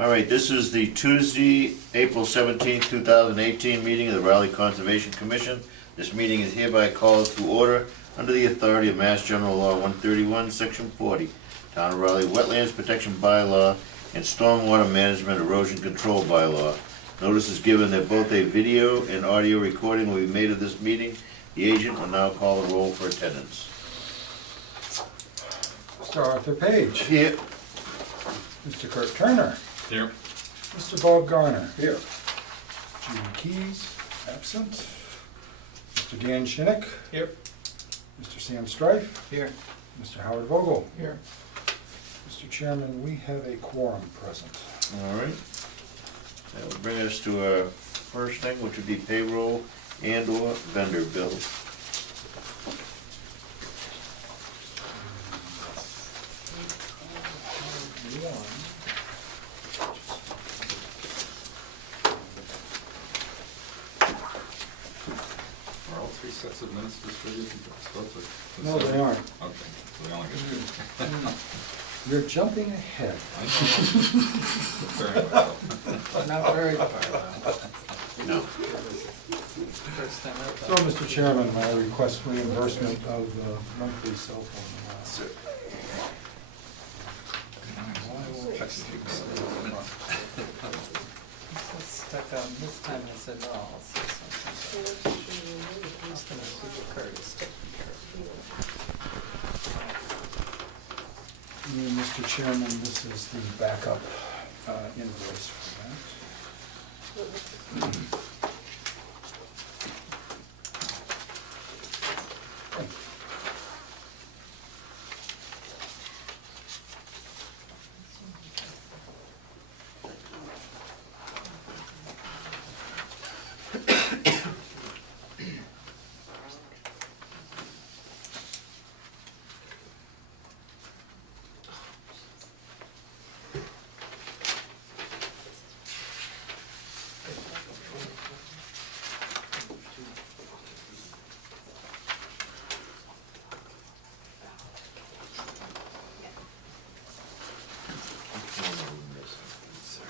All right, this is the Tuesday, April 17th, 2018 meeting of the Raleigh Conservation Commission. This meeting is hereby called to order under the authority of Mass General Law 131, Section 40, Town of Raleigh Wetlands Protection Bylaw and Stormwater Management Erosion Control Bylaw. Notice is given that both a video and audio recording will be made of this meeting. The agent will now call the roll for attendance. Mr. Arthur Page. Here. Mr. Kurt Turner. Here. Mr. Bob Garner. Here. Judy Keys, absent. Mr. Dan Shinnick. Here. Mr. Sam Strife. Here. Mr. Howard Vogel. Here. Mr. Chairman, we have a quorum present. All right. That will bring us to our first thing, which would be payroll and/or vendor bills. Are all three sets of minutes distributed? No, they aren't. Okay, so we only get two. You're jumping ahead. I know. Very well. Not very far. No. First time out. So, Mr. Chairman, I request reimbursement of the monthly cell phone. Sir. Stuck on this time I said no. I'll say something. This time I said Kurt is taking care of Mr. Chairman, this is the backup invoice for that.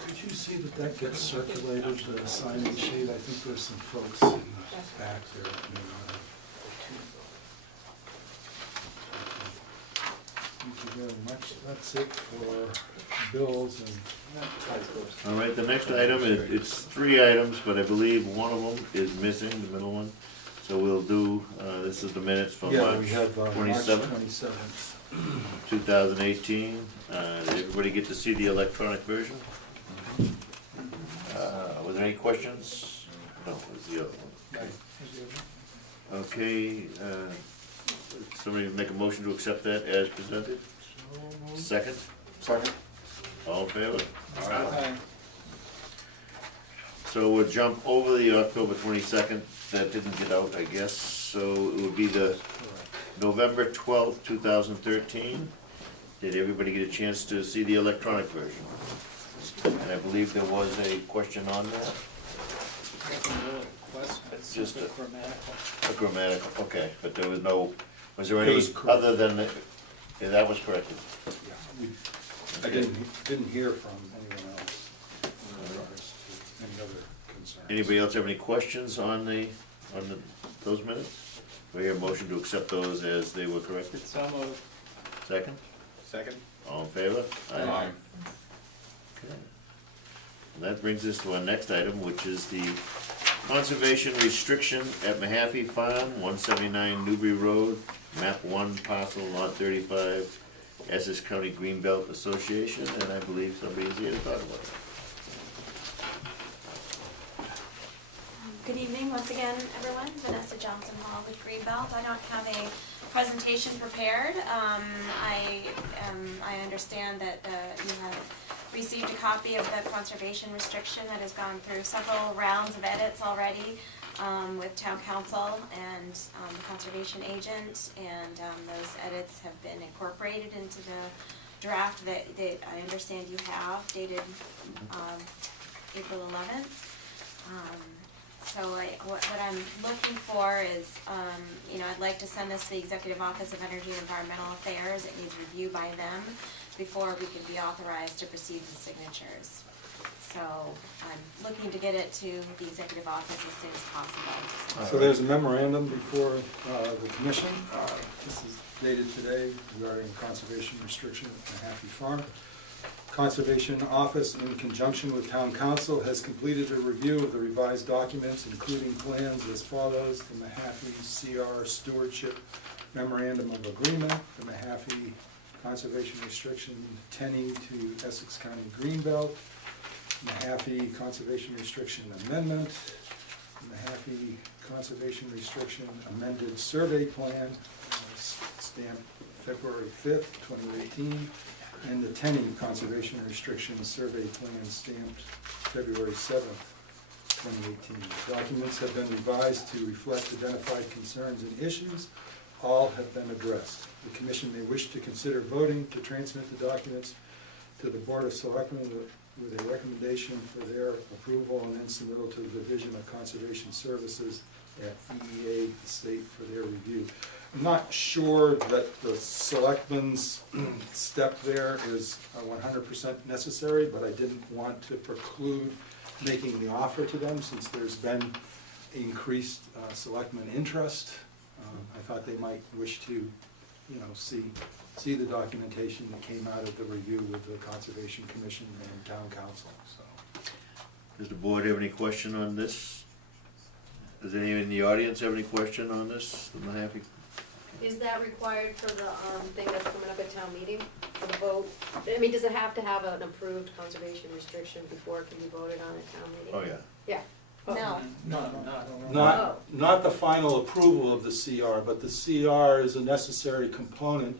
Did you see that gets circulated, the signing sheet? I think there's some folks in the back there that may not have. Thank you very much. That's it for bills and. All right, the next item, it's three items, but I believe one of them is missing, the middle one. So we'll do, this is the minutes from Yeah, March we have March 27th, 27th. 2018. Did everybody get to see the electronic version? Was there any questions? No, it was the other one. Okay, somebody make a motion to accept that as presented? Second? Second. All in favor? Aye. So we'll jump over the October 22nd, that didn't get out, I guess, so it would be the November 12th, 2013. Did everybody get a chance to see the electronic version? And I believe there was a question on that? It's Just just a- grammatical. A grammatical, okay, but there was no, was there It any was correct. other than, yeah, that was corrected? Yeah, I didn't hear from anyone else in regards to any other concerns. Anybody else have any questions on those minutes? We hear a motion to accept those as they were corrected. So moved. Second? Second. All in favor? Aye. Okay. And that brings us to our next item, which is the conservation restriction at Mahaffey Farm, 179 Newbury Road, map 1, parcel lot 35, Essex County Greenbelt Association, and I believe somebody's here to talk about it. Good evening, once again, everyone. Vanessa Johnson Hall with Greenbelt. I don't have a presentation prepared. I understand that you have received a copy of the conservation restriction that has gone through several rounds of edits already with town council and the conservation agent, and those edits have been incorporated into the draft that I understand you have dated April 11th. So what I'm looking for is, I'd like to send this to the Executive Office of Energy and Environmental Affairs. It needs review by them before we could be authorized to proceed with signatures. So I'm looking to get it to the executive office as soon as possible. So there's a memorandum before the commission. This is dated today regarding conservation restriction at Mahaffey Farm. Conservation Office, in conjunction with Town Council, has completed a review of the revised documents, including plans as follows: the Mahaffey CR Stewardship Memorandum of Agreement, the Mahaffey Conservation Restriction Tenney to Essex County Greenbelt, Mahaffey Conservation Restriction Amendment, Mahaffey Conservation Restriction Amended Survey Plan, stamped February 5th, 2018, and the Tenney Conservation Restriction Survey Plan stamped February 7th, 2018. Documents have been revised to reflect identified concerns and issues. All have been addressed. The Commission may wish to consider voting to transmit the documents to the Board of Selectmen with a recommendation for their approval and then submittal to the Division of Conservation Services at EEA State for their review. I'm not sure that the Selectmen's step there is 100% necessary, but I didn't want to preclude making the offer to them since there's been increased Selectmen interest. I thought they might wish to, see the documentation that came out of the review with the Conservation Commission and Town Council, so. Does the board have any question on this? Does anyone in the audience have any question on this, the Mahaffey? Is that required for the thing that's coming up at town meeting, for the vote? I mean, does it have to have an approved conservation restriction before it can be voted on at town meeting? Oh, yeah. Yeah. No, No. Not the final approval of the CR, but the CR is a necessary component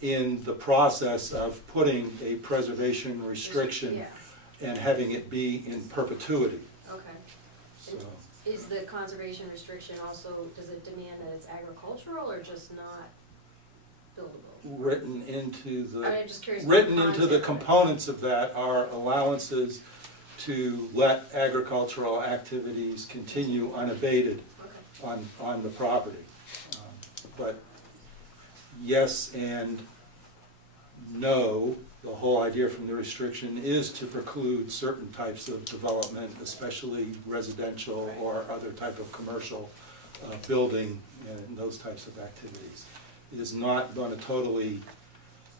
in the process of putting a preservation restriction Yeah, and having it be in perpetuity, okay. so. Is the conservation restriction also, does it demand that it's agricultural or just not buildable? Written into I'm just curious. the content of it. components of that are allowances to let agricultural activities continue unabated Okay. on the property. But yes and no, the whole idea from the restriction is to preclude certain types of development, especially residential or other type of commercial building and those types of activities. It is not going to totally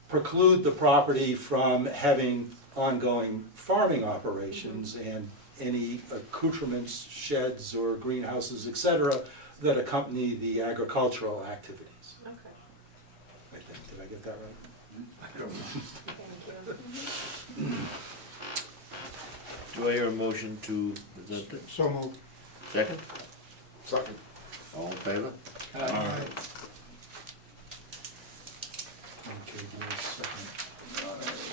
preclude the property from having ongoing farming operations and any accoutrements, sheds or greenhouses, etc., that accompany the agricultural activities. Okay, I think, did I get that right? thank you. Do I hear a motion to present it? So moved. Second? Second. All in favor? Okay, give me a second.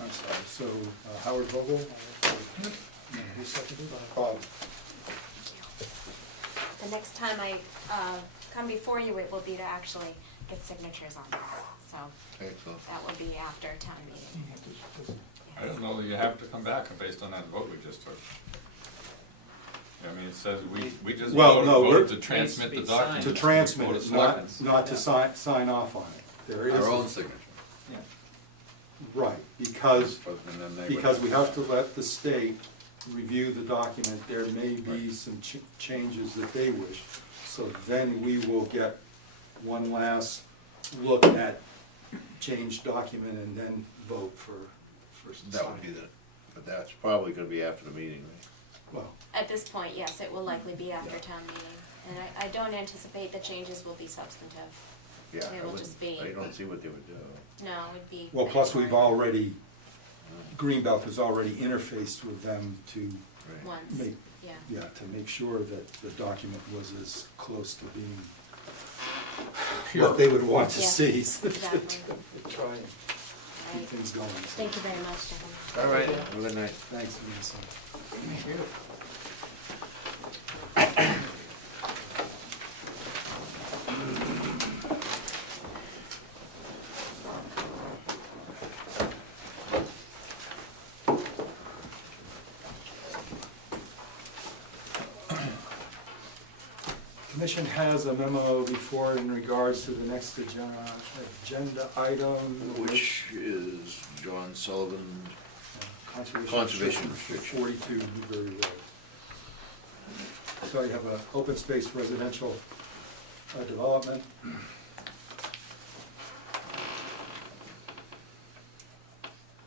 I'm sorry, so Howard Vogel? No, who seconded? Bob. the next time I come before you, it will be to actually get signatures on this. So Excellent. that will be after town meeting. I don't know that you have to come back based on that vote we just took. I mean, it says we just Well, no, voted we're- to transmit the Needs to be document. To transmit Board it, of not, Selectmen. not to sign off on it. There is. Our own signature. Yeah. Right, because And then they would Because we have to let the state review the document, there may be some changes that they wish. So then we will get one last look at changed document and then vote for That would be signing. but that's probably gonna be after the meeting, right? Well, At this point, yes, it will likely be after town meeting. And I don't anticipate the changes will be substantive. Yeah, It I will wouldn't- just be- I don't see what they would do. No, it'd be. well, plus we've already, Greenbelt has already interfaced with them to Right. Once, make, yeah. to make sure that the document was as close to being Pure. what they would want to Yes, see. exactly. Try and keep Right. things going. so. Thank you very much, Stefan. All right, have a good night. Thanks, Vanessa. commission has a memo before it in regards to the next agenda item, Which is John Sullivan. conservation restriction, 42 Newbury Road. So you have an open space residential development.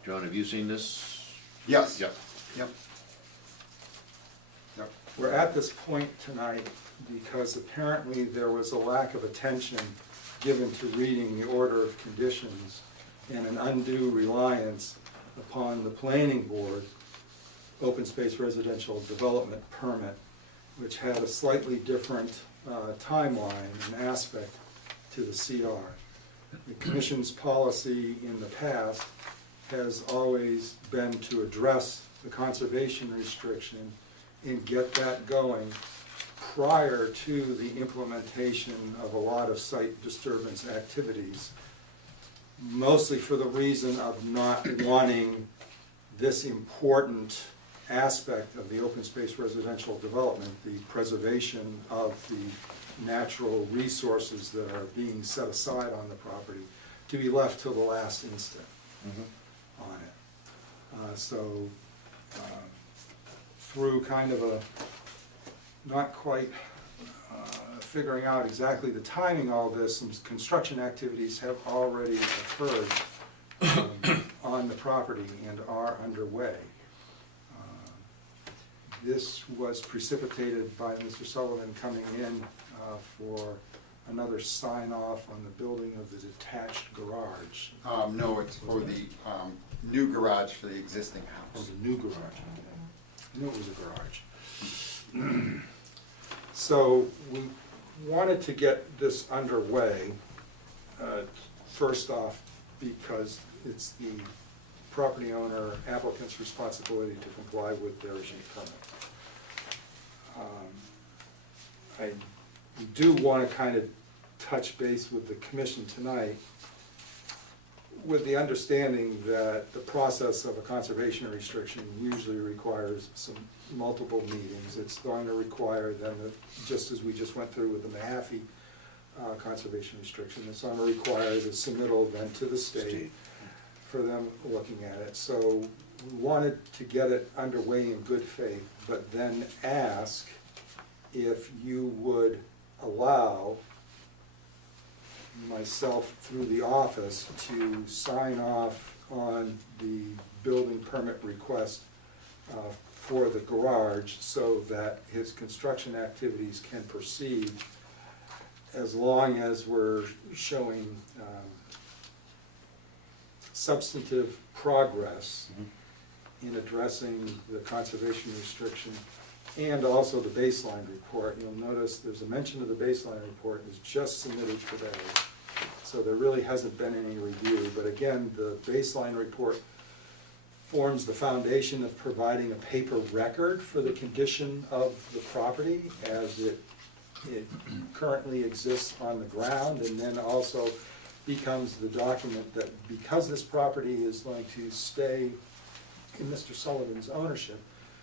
John, have you seen this? Yes. Yep. Yep. Yep. We're at this point tonight because apparently there was a lack of attention given to reading the order of conditions and an undue reliance upon the planning board open space residential development permit, which had a slightly different timeline and aspect to the CR. The commission's policy in the past has always been to address the conservation restriction and get that going prior to the implementation of a lot of site disturbance activities, mostly for the reason of not wanting this important aspect of the open space residential development, the preservation of the natural resources that are being set aside on the property, to be left till the last instant on it. So through kind of a not quite figuring out exactly the timing of all this, some construction activities have already occurred on the property and are underway. This was precipitated by Mr. Sullivan coming in for another sign-off on the building of the detached garage. No, it's for the new garage for the existing Oh, house. the new garage, okay. I knew it was a garage. So we wanted to get this underway, first off, because it's the property owner applicant's responsibility to comply with their permit. I do want to kind of touch base with the commission tonight with the understanding that the process of a conservation restriction usually requires some multiple meetings. It's going to require then, just as we just went through with the Mahaffey conservation restriction, it's going to require the submittal then to the state for them looking at it. So we wanted to get it underway in good faith, but then ask if you would allow myself through the office to sign off on the building permit request for the garage so that his construction activities can proceed, as long as we're showing substantive progress in addressing the conservation restriction and also the baseline report. You'll notice there's a mention of the baseline report is just submitted today. So there really hasn't been any review, but again, the baseline report forms the foundation of providing a paper record for the condition of the property as it currently exists on the ground, and then also becomes the document that because this property is going to stay in Mr. Sullivan's ownership,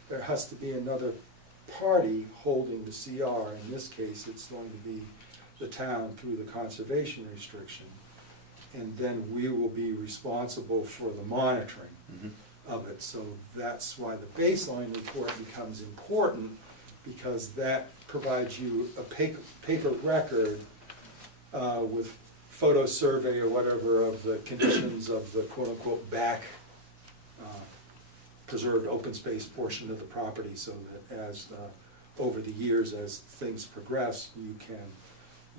there has to be another party holding the CR. In this case, it's going to be the town through the conservation restriction, and then we will be responsible for the monitoring of it. So that's why the baseline report becomes important, because that provides you a paper record with photo survey or whatever of the conditions of the quote-unquote back preserved open space portion of the property, so that as over the years, as things progress, you can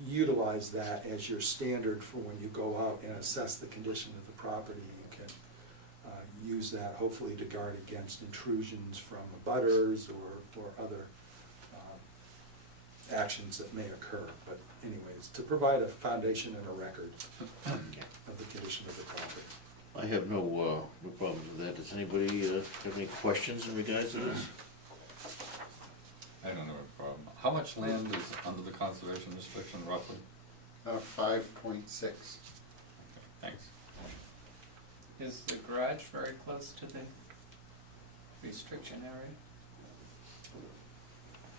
utilize that as your standard for when you go out and assess the condition of the property. You can use that hopefully to guard against intrusions from abutters or other actions that may occur. But anyways, to provide a foundation and a record of the condition of the property. I have no problems with that. Does anybody have any questions in regards to this? I don't have a problem. How much land is under the conservation restriction roughly? 5.6. Okay, thanks. Is the garage very close to the restriction area?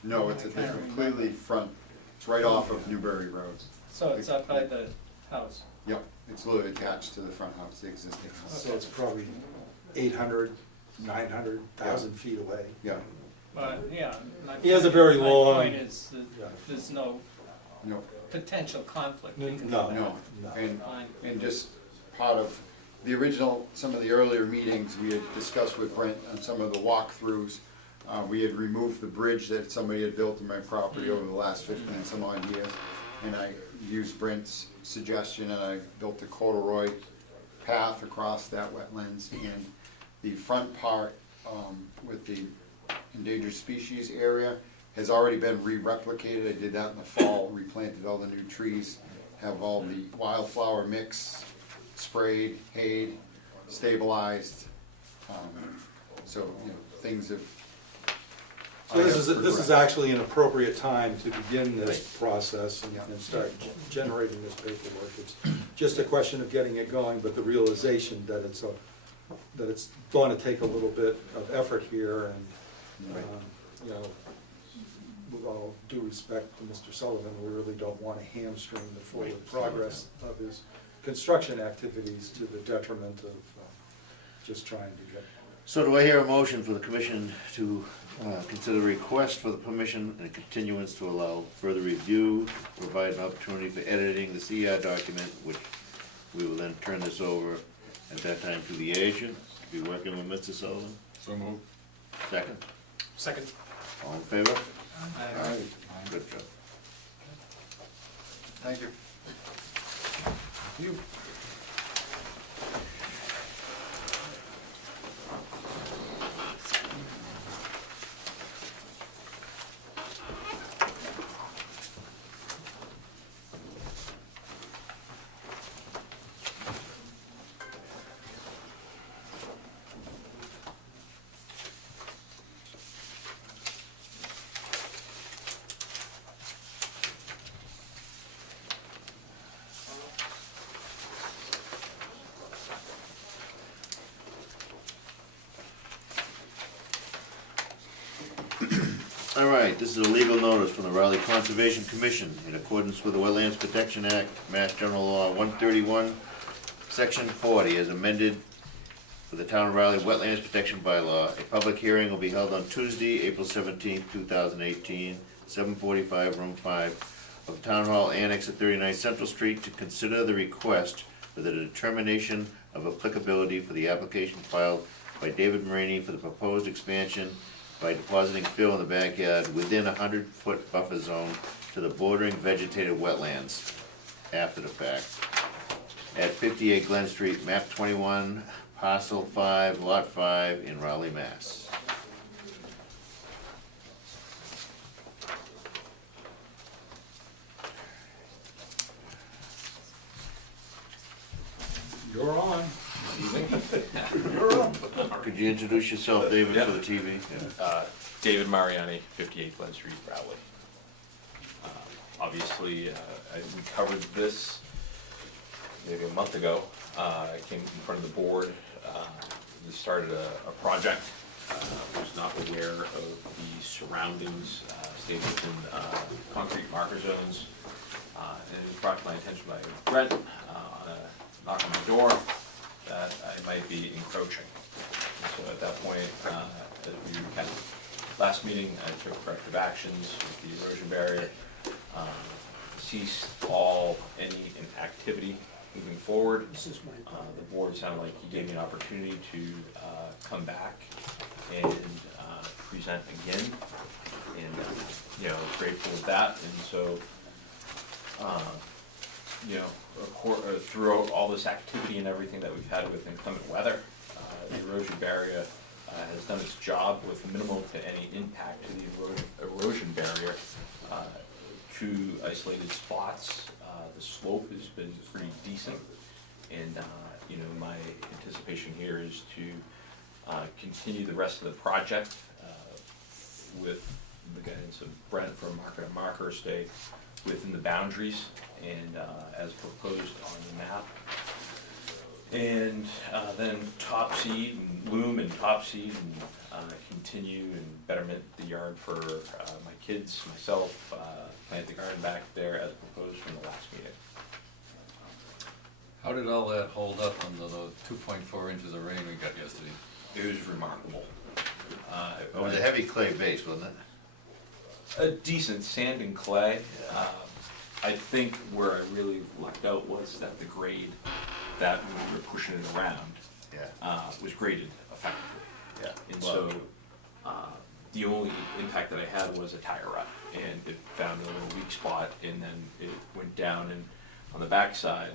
No, it's I a can't completely remember. front It's right off of Newbury Road. So it's up by the house. Yep, it's literally attached to the front house, the existing house. So it's probably 800, 900,000 feet away. Yeah, But, yeah. He has a very My long- point is that Yeah. there's no no, potential conflict. No, because no. of that. no, and, Fine. and just part of the original, some of the earlier meetings, we had discussed with Brent on some of the walkthroughs. We had removed the bridge that somebody had built in my property over the last 15 some odd years. And I used Brent's suggestion and I built a corduroy path across that wetlands. And the front part with the endangered species area has already been re-replicated. I did that in the fall, replanted all the new trees, have all the wildflower mix sprayed, hayed, stabilized. So, you know, things have. So this is progressed. actually an appropriate time to begin this Right. process Yeah. and start generating this paperwork. It's just a question of getting it going, but the realization that it's going to take a little bit of effort here, and, you know, with all due respect to Mr. Sullivan, we really don't want to hamstring the forward progress of his construction activities to the detriment of just trying to get. So do I hear a motion for the commission to consider a request for the permission and continuance to allow further review, provide an opportunity for editing the CR document, which we will then turn this over at that time to the agent, to be working with Mr. Sullivan? So move. Second? Second. All in favor? Aye. Good job. Thank you. You. All right, this is a legal notice from the Raleigh Conservation Commission in accordance with the Wetlands Protection Act, Mass General Law 131, Section 40, as amended for the Town of Raleigh Wetlands Protection Bylaw. A public hearing will be held on Tuesday, April 17, 2018, 7:45, Room 5 of Town Hall Annex at 39 Central Street to consider the request for the determination of applicability for the application filed by David Marini for the proposed expansion by depositing fill in the backyard within a 100-foot buffer zone to the bordering vegetated wetlands after the fact at 58 Glen Street, map 21, parcel 5, lot 5 in Raleigh, Mass. You're on. Could you introduce yourself, David, for the TV? Yeah. David Mariani, 58 Glen Street, Raleigh. Obviously, we covered this maybe a month ago. I came in front of the board. We started a project. Was not aware of the surroundings, stayed within concrete marker zones. And it was brought to my attention by Brent on a knock on my door that I might be encroaching. So at that point, as we kind of, last meeting, I took corrective actions with the erosion barrier, ceased any activity moving forward. The board sounded like he gave me an opportunity to come back and present again, and you know, grateful with that. And so, you know, throughout all this activity and everything that we've had with inclement weather, the erosion barrier has done its job with minimal to any impact to the erosion barrier. Two isolated spots, the slope has been pretty decent, and you know, my anticipation here is to continue the rest of the project with the guidance of Brent from Marker to Marker, stay within the boundaries and as proposed on the map. And then top seed and loom and top seed and continue and betterment the yard for my kids, myself, plant the garden back there as proposed from the last meeting. How did all that hold up under the 2.4 inches of rain we got yesterday? It was remarkable. It was a heavy clay base, wasn't it? A decent sand and clay. I think where I really lucked out was that the grade that when we were pushing it around Yeah. was graded effectively. Yeah. And Well, so the only impact that I had was a tire rut, and it found a little weak spot, and then it went down. And on the backside,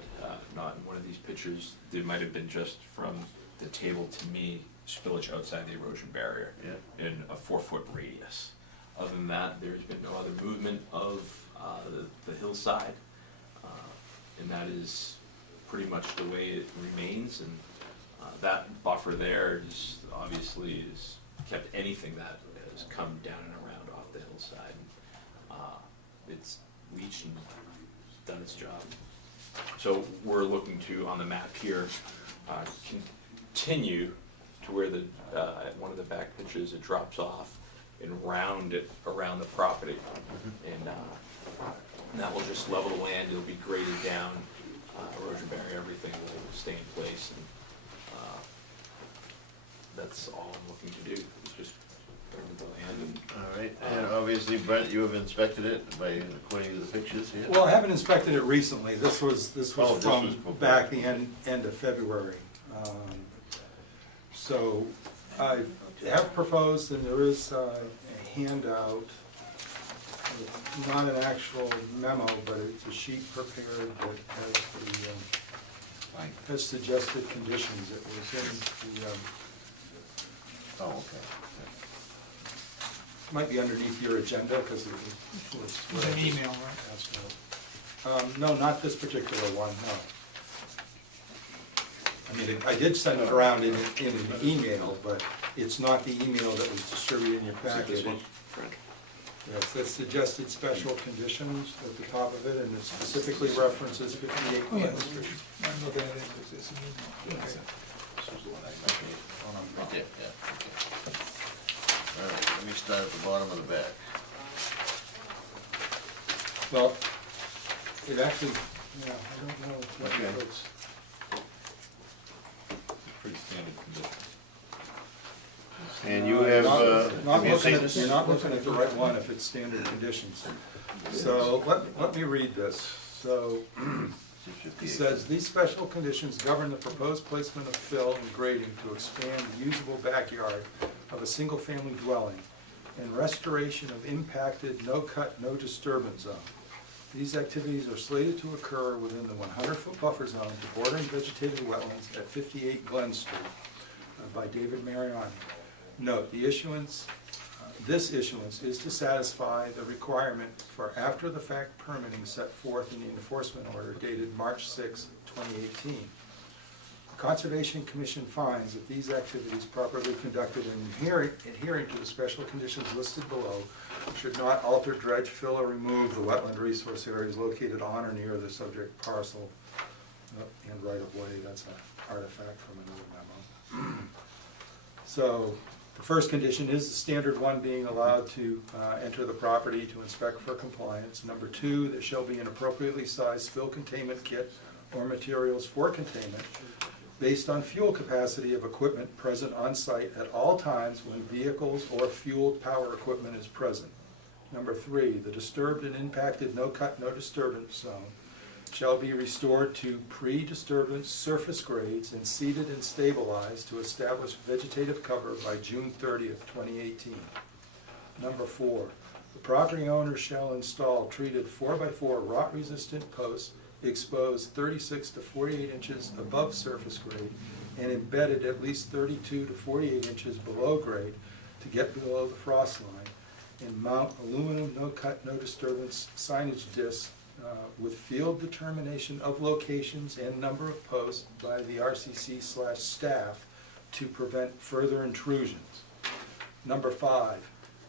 not in one of these pictures, there might have been just from the table to me spillage outside the erosion barrier Yeah. in a 4-foot radius. Other than that, there's been no other movement of the hillside, and that is pretty much the way it remains. And that buffer there is obviously is kept anything that has come down and around off the hillside. It's leached and done its job. So we're looking to, on the map here, continue to where the at one of the back pitches it drops off and round it around the property, and that will just level the land. It'll be graded down, erosion barrier, everything will stay in place, and that's all I'm looking to do. Is just bring the land and. All right, and obviously Brent, you have inspected it according to the pictures here? Well, I haven't inspected it recently. This was Oh, this from was before. back the end of February. So I have proposed, and there is a handout, not an actual memo, but it's a sheet prepared that has suggested conditions. It was in the, Oh, okay. might be underneath your agenda, because it was. An email, right? No, not this particular one, no. I mean, I did send it around in an email, but it's not the email that was distributed in your packet. This one? Yes, that suggested special conditions at the top of it, and it specifically references 58 Oh, yeah, Glen Street. I'm looking at it, it's an email. Okay. This is the one I got here. Right there, yeah, okay. All right, let me start at the bottom of the back. Well, it actually, yeah, I don't know what Okay. it looks. Pretty standard condition. And you have, Not have you looking seen at, this? you're not looking at the right one if it's standard conditions. So let me read this. So it says, these special conditions govern the proposed placement of fill and grading to expand the usable backyard of a single-family dwelling and restoration of impacted no-cut, no-disturbance zone. These activities are slated to occur within the 100-foot buffer zone to bordering vegetated wetlands at 58 Glen Street by David Mariani. Note, the issuance, this issuance is to satisfy the requirement for after-the-fact permitting set forth in the enforcement order dated March 6, 2018. The Conservation Commission finds that these activities properly conducted and adhering to the special conditions listed below should not alter, dredge, fill, or remove the wetland resource areas located on or near the subject parcel and right-of-way. That's an artifact from another memo. So the first condition is the standard one, being allowed to enter the property to inspect for compliance. Number two, there shall be an appropriately sized fill containment kit or materials for containment based on fuel capacity of equipment present on site at all times when vehicles or fueled power equipment is present. Number three, the disturbed and impacted no-cut, no-disturbance zone shall be restored to pre-disturbance surface grades and seeded and stabilized to establish vegetative cover by June 30th, 2018. Number four, the property owner shall install treated 4x4 rot-resistant posts exposed 36 to 48 inches above surface grade and embedded at least 32 to 48 inches below grade to get below the frost line, and mount aluminum no-cut, no-disturbance signage discs with field determination of locations and number of posts by the RCC/staff to prevent further intrusions. Number five,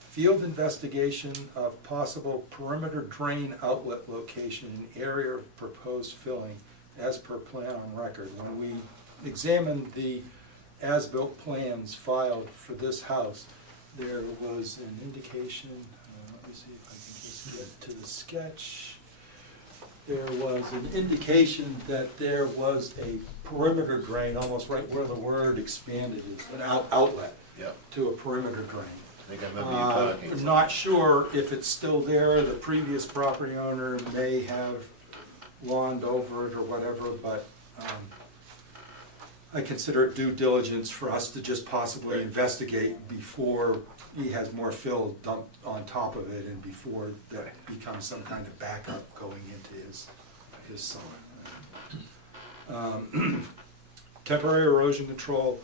field investigation of possible perimeter drain outlet location in area of proposed filling as per plan on record. When we examined the as-built plans filed for this house, there was an indication, let me see if I can just get to the sketch. There was an indication that there was a perimeter drain, almost right where the word expanded is, an outlet Yep, to a perimeter drain. I think I remember you talking. Not sure if it's still there, the previous property owner may have lawned over it or whatever, but I consider it due diligence for us to just possibly investigate before he has more fill dumped on top of it and before that becomes some kind of backup going into his summer. Temporary erosion control,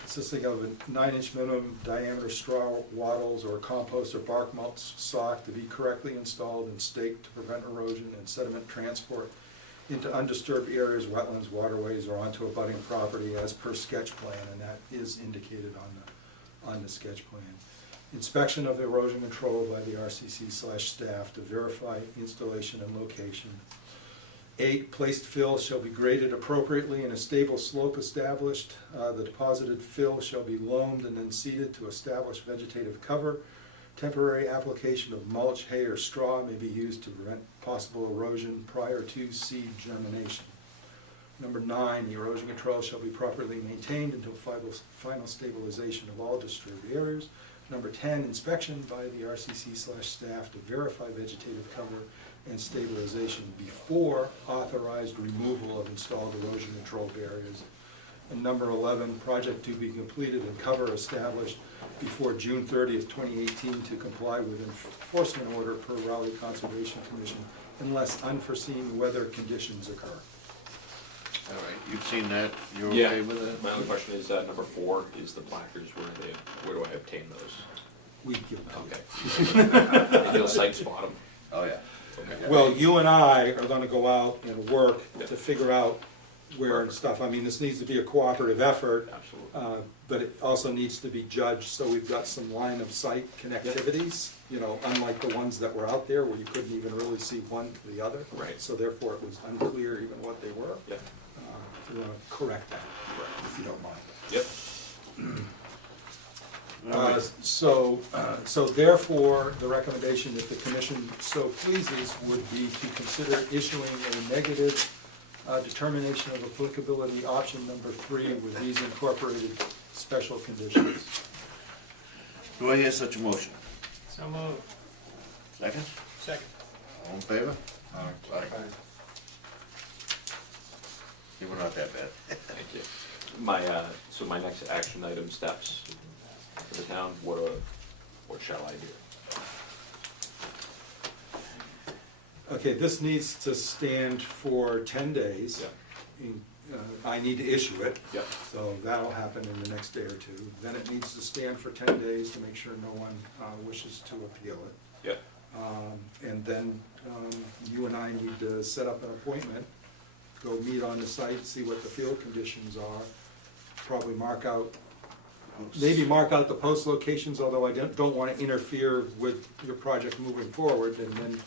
consisting of a 9-inch minimum diameter straw wattles or compost or bark mulch sock to be correctly installed and staked to prevent erosion and sediment transport into undisturbed areas, wetlands, waterways, or onto abutting property as per sketch plan, and that is indicated on the sketch plan. Inspection of the erosion control by the RCC/staff to verify installation and location. 8, placed fill shall be graded appropriately and a stable slope established. The deposited fill shall be loamed and then seeded to establish vegetative cover. Temporary application of mulch, hay, or straw may be used to prevent possible erosion prior to seed germination. Number 9, the erosion control shall be properly maintained until final stabilization of all disturbed areas. Number 10, inspection by the RCC/staff to verify vegetative cover and stabilization before authorized removal of installed erosion control barriers. And number 11, project to be completed and cover established before June 30th, 2018 to comply with enforcement order per Raleigh Conservation Commission unless unforeseen weather conditions occur. All right, you've seen that, you're Yeah. okay with that? My only question is, number 4 is the placards, where do I obtain those? We give them to Okay. And you'll site spot them? Oh, yeah. Okay. you. Well, you and I are gonna go out and work Yeah. to figure out where and stuff. I mean, this needs to be a cooperative effort. Absolutely. But it also needs to be judged, so we've got some line of sight connectivities, you know, unlike the ones that were out there where you couldn't even really see one to the other. Right. So therefore, it was unclear even what they were. Yep. We want to correct that, if you don't mind. Yep. So therefore, the recommendation, if the commission so pleases, would be to consider issuing a negative determination of applicability, option number 3, with these incorporated special conditions. Do I hear such a motion? So moved. Second? Second. All in favor? Aye. You were not that bad. Thank you. So my next action item steps for the town, what shall I do? Okay, this needs to stand for 10 days. Yeah. I need to issue it. Yep. So that'll happen in the next day or two. Then it needs to stand for 10 days to make sure no one wishes to appeal it. Yep. And then you and I need to set up an appointment, go meet on the site, see what the field conditions are, probably maybe mark out the post locations, although I don't want to interfere with your project moving forward, and then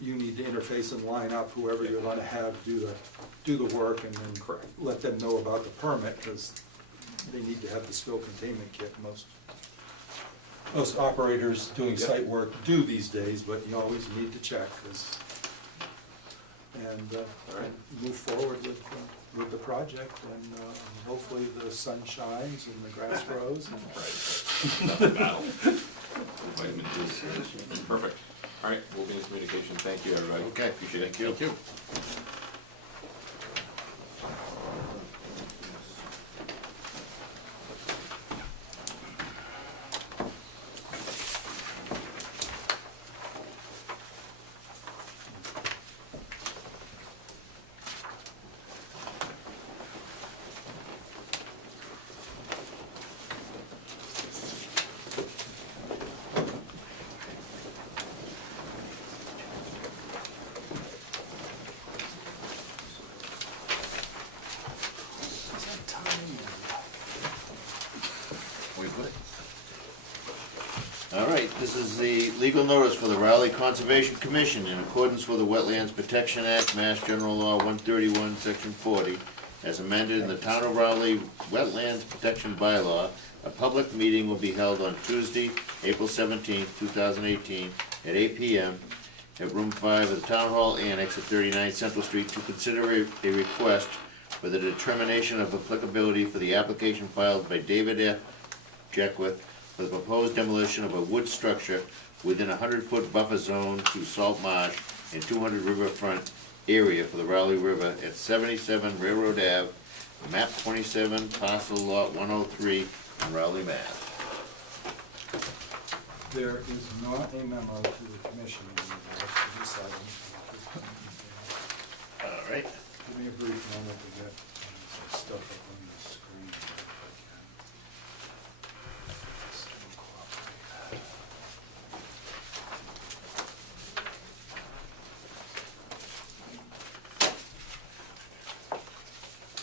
you need to interface and line up whoever you're going to have do the work, and then Correct. let them know about the permit, because they need to have the spill containment kit. Most operators doing Yep. site work do these days, but you always need to check, and move forward with the project, and hopefully the sun shines and the grass grows. And Right. That's the battle. Vitamin D. Perfect. All right, we'll be in communication. Thank you, everybody. Okay, Appreciate it. thank you. We put it. All right, this is the legal notice for the Raleigh Conservation Commission in accordance with the Wetlands Protection Act, Mass General Law 131, Section 40, as amended in the Town of Raleigh Wetlands Protection Bylaw. A public meeting will be held on Tuesday, April 17th, 2018, at 8 p.m. at Room 5 of the Town Hall Annex at 39 Central Street to consider a request for the determination of applicability for the application filed by David F. Jackwith for the proposed demolition of a wood structure within a 100-foot buffer zone to Salt Marsh and 200 riverfront area for the Raleigh River at 77 Railroad Ave, map 27, parcel lot 103, in Raleigh, Mass. There is not a memo to the commission in regards to this item. All right. Give me a brief moment to get some stuff up on the screen. if I can. Still cooperate.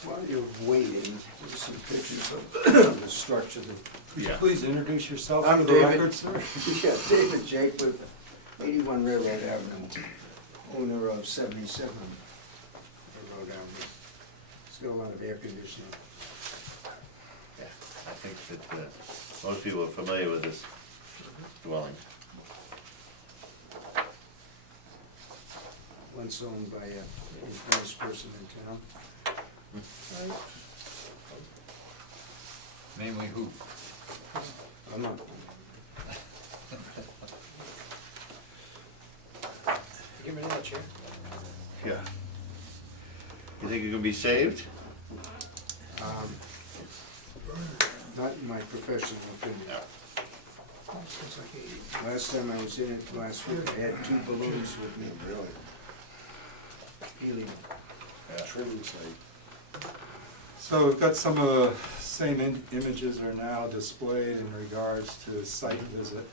While you're waiting, there's some pictures of the structure. Could you please introduce yourself I'm for the David. record, sir? Yeah, David Jake with 81 Railroad Avenue, owner of 77 Railroad Avenue. It's got a lot of air conditioning. Yeah, I think that most people are familiar with this dwelling. Once owned by a famous person in town. Namely who? I'm not. Give me another chair. Yeah. You think it can be saved? Not in my professional opinion. No. Last time I was in it last week, I had 2 balloons with me. Really? Helium. Trimming site. So we've got some of the same images are now displayed in regards to site visit.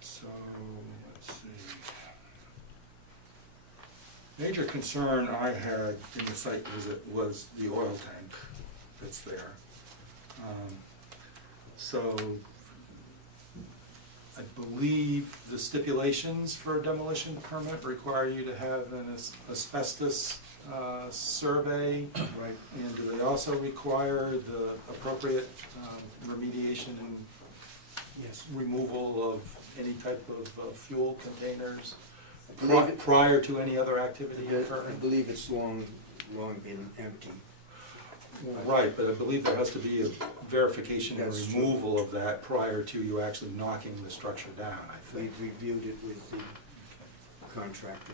So, let's see. Major concern I had in the site visit was the oil tank that's there. So, I believe the stipulations for a demolition permit require you to have an asbestos survey. Right. And do they also require the appropriate remediation and Yes. removal of any type of fuel containers I believe it- prior to any other activity I occurring? believe it's long been empty. Right, but I believe there has to be a verification and That's true. removal of that prior to you actually knocking the structure down, I think. We've reviewed it with the contractor.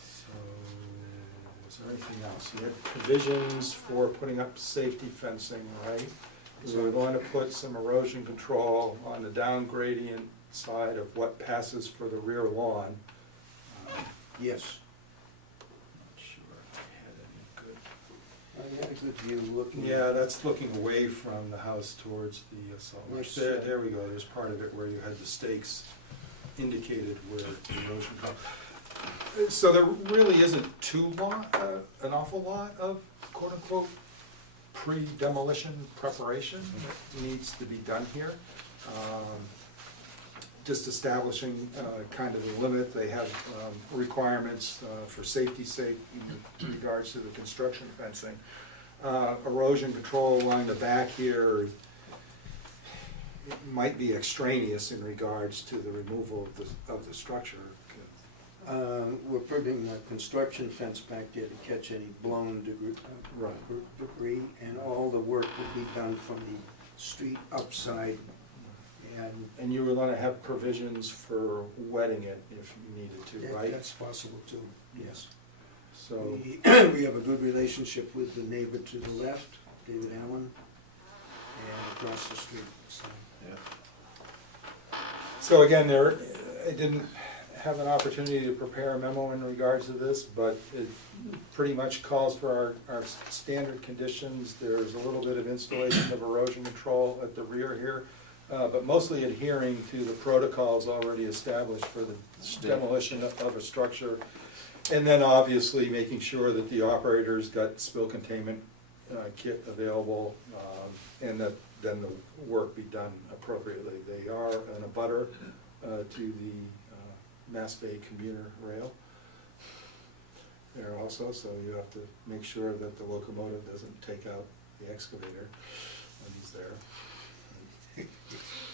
So, is there anything else? You had provisions for putting up safety fencing, right? We were going to put some erosion control on the down gradient side of what passes for the rear lawn. Yes. Not sure if I had any good. I had a good view looking. Yeah, that's looking away from the house towards the salt marsh. Yes. There we go, there's part of it where you had the stakes indicated where the erosion comes. So there really isn't an awful lot of quote-unquote pre-demolition preparation that needs to be done here. Just establishing kind of the limit. They have requirements for safety's sake in regards to the construction fencing. Erosion control along the back here might be extraneous in regards to the removal of the structure. We're putting a construction fence back there to catch any blown debris, and all the work will be done from the street upside. And you were going to have provisions for wetting it if you needed to, right? That's possible too, yes. So, We have a good relationship with the neighbor to the left, David Allen, and across the street, so. Yeah. so again, I didn't have an opportunity to prepare a memo in regards to this, but it pretty much calls for our standard conditions. There's a little bit of installation of erosion control at the rear here, but mostly adhering to the protocols already established for the demolition of a structure. And then obviously making sure that the operator's got spill containment kit available, and that then the work be done appropriately. They are an abutter to the Mass Bay commuter rail there also, so you have to make sure that the locomotive doesn't take out the excavator when he's there.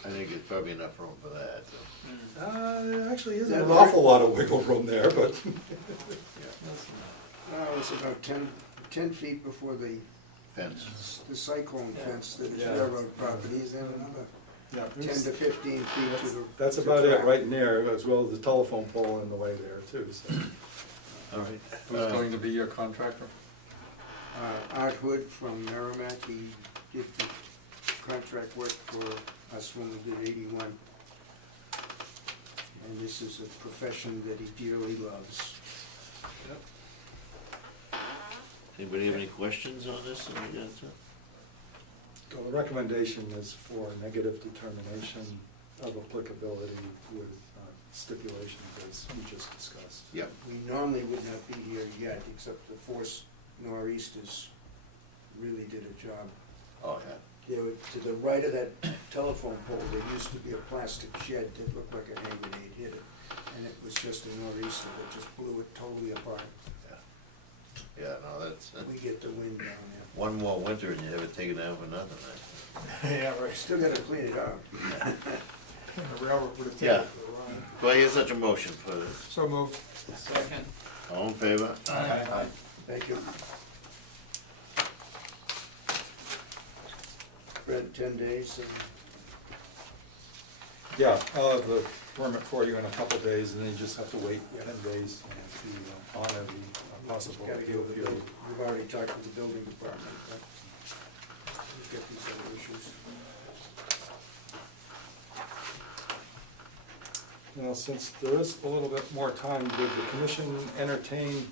I think there's probably enough room for that, so. There actually isn't Yeah, an awful lot of wiggle room there, but. It's about 10 feet before the cyclone fence that is Yeah. railroad properties, and another Yeah, 10 to 15 feet to the. That's to about it track. right in there, as well as the telephone pole in the way there too, so. All right. Who's going to be your contractor? Art Hood from Merrimack, he did the contract work for us when we did 81. And this is a profession that he dearly loves. Anybody have any questions on this? So the recommendation is for negative determination of applicability with stipulations as we just discussed. Yep. We normally would not be here yet, except the force nor'easters really did a job. Oh, yeah. There, to the right of that telephone pole, there used to be a plastic shed that looked like a hand grenade hit it. And it was just a nor'easter that just blew it totally apart. Yeah, no, that's, We get the wind down there. one more winter and you have it taken down for nothing, Yeah, right. Still gotta clean it up. The railroad would have taken it Do I hear such a motion for this? So moved. Second. All in favor? Aye. Thank you. Brent, 10 days, and Yeah, I'll have the permit for you in a couple of days, and then you just have to wait 10 days to honor the possible gotta appeal get the period. building. We've already talked with the building department, but we'll get these other issues. Now, since there is a little bit more time, did the commission entertain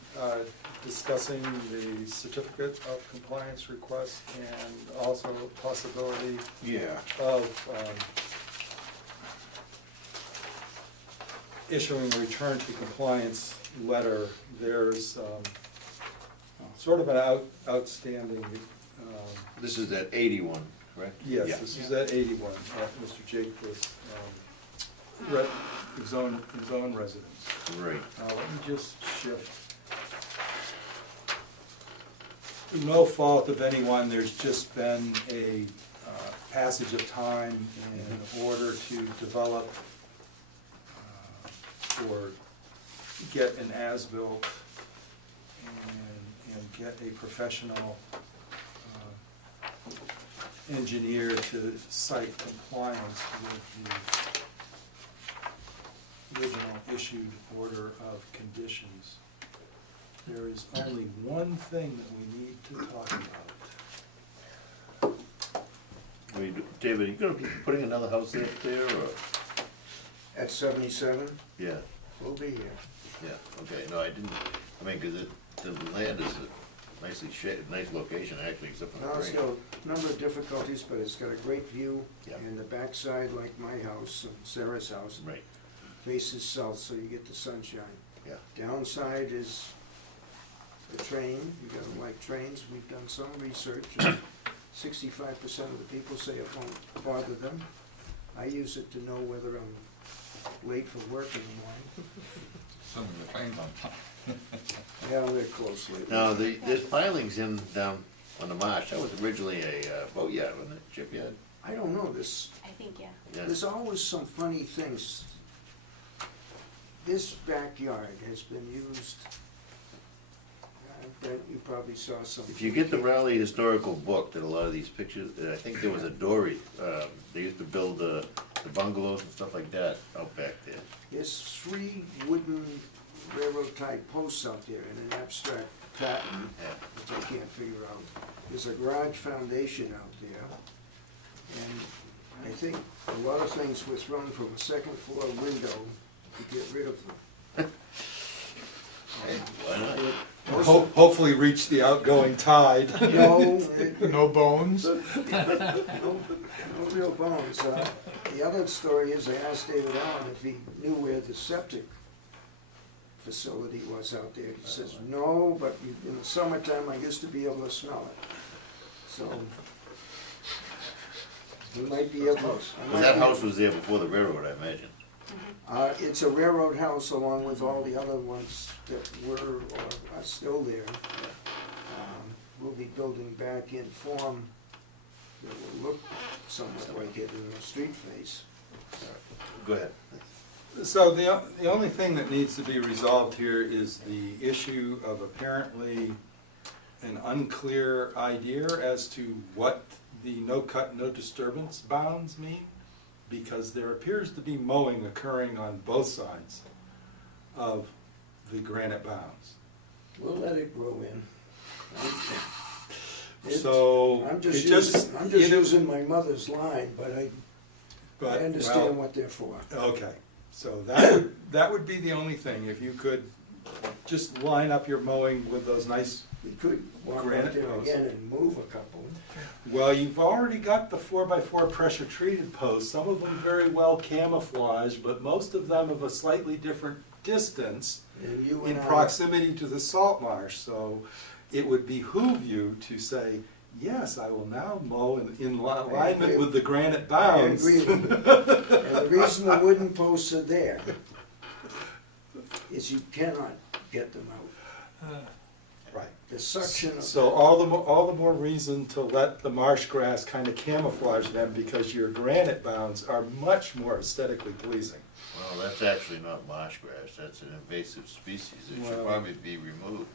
discussing the certificate of compliance request and also possibility Yeah. of issuing a return to compliance letter? There's sort of an outstanding, This is at 81, correct? yes, Yeah. this is at 81, Mr. Jake was his own residence. Right. Let me just shift. Through no fault of anyone, there's just been a passage of time in order to develop or get an as-built and get a professional engineer to cite compliance with the original issued order of conditions. There is only one thing that we need to talk about. David, are you gonna be putting another house up there, or? At 77, Yeah, we'll be here. yeah, okay, no, I didn't, I mean, cause the land is a nicely shaded, nice location, actually, except for Now, the it's grade. got a number of difficulties, but it's got a great view. Yeah. And the backside, like my house and Sarah's house, Right, faces south, so you get the sunshine. yeah, Downside is the train, you gotta like trains, we've done some research, and 65% of the people say it won't bother them. I use it to know whether I'm late for work in the morning. Some of the trains on time. Yeah, they're close lately. now, there's pilings in, down on the marsh, that was originally a boatyard, wasn't it, shipyard? I don't know, this, I think, yeah. Yeah. there's always some funny things. This backyard has been used, I bet you probably saw some. If you get the Raleigh Historical book, that a lot of these pictures, I think there was a dory, they used to build the bungalows and stuff like that out back there. There's 3 wooden railroad tied posts out there in an abstract pattern, Yeah. which I can't figure out. There's a garage foundation out there, and I think a lot of things were thrown from a second floor window to get rid of them. Why not? Hopefully reach the outgoing tide. No bones? No real bones. The other story is I asked David Allen if he knew where the septic facility was out there. He says, no, but in the summertime, I used to be able to smell it. So, We might be able. Close. Well, that house was there before the railroad, I imagine. It's a railroad house along with all the other ones that were or are still there. We'll be building back in form that will look somewhat like it in the street face. Go ahead. So the only thing that needs to be resolved here is the issue of apparently an unclear idea as to what the no cut, no disturbance bounds mean, because there appears to be mowing occurring on both sides of the granite bounds. We'll let it grow in. So I'm it just you know, using my mother's line, but I but, understand well, what they're for. Okay, so that would be the only thing, if you could just line up your mowing with those nice, We could walk out Granite there posts. again and move a couple. well, you've already got the 4x4 pressure treated posts, some of them very well camouflaged, but most of them of a slightly different distance And you in and I, proximity to the salt marsh, so it would behoove you to say, yes, I will now mow in alignment with the granite I bounds. agree with you. And the reason the wooden posts are there is you cannot get them out. Right. The suction of So all the more reason to let the marsh grass kind of camouflage them, because your granite bounds are much more aesthetically pleasing. Well, that's actually not marsh grass, that's an invasive species, it should Well- probably be removed.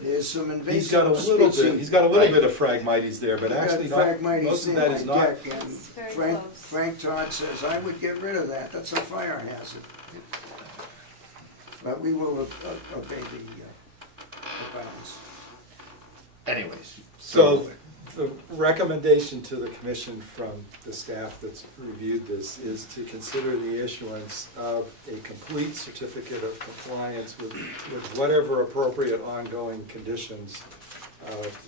there's some He's got a invasive little species. bit, he's got a little bit of Phragmites there, but You got actually not, Phragmites most of in that my is not. deck, and It's very Frank, close. Frank Todd says, I would get rid of that, that's a fire hazard. But we will obey the bounds. Anyways, So the recommendation to the commission from the staff that's reviewed this is to consider the issuance of a complete certificate of compliance with whatever appropriate ongoing conditions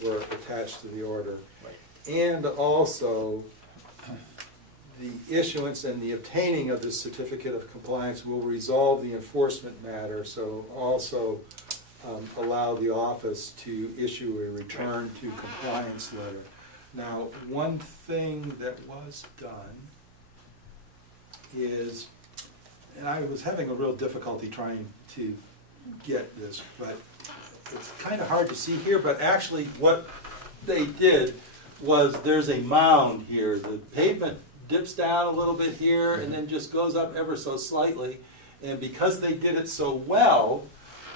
were attached to the order. And also, the issuance and the obtaining of this certificate of compliance will resolve the enforcement matter, so also allow the office to issue a return to compliance letter. Now, one thing that was done is, and I was having a real difficulty trying to get this, but it's kind of hard to see here, but actually what they did was, there's a mound here. The pavement dips down a little bit here and then just goes up ever so slightly. And because they did it so well,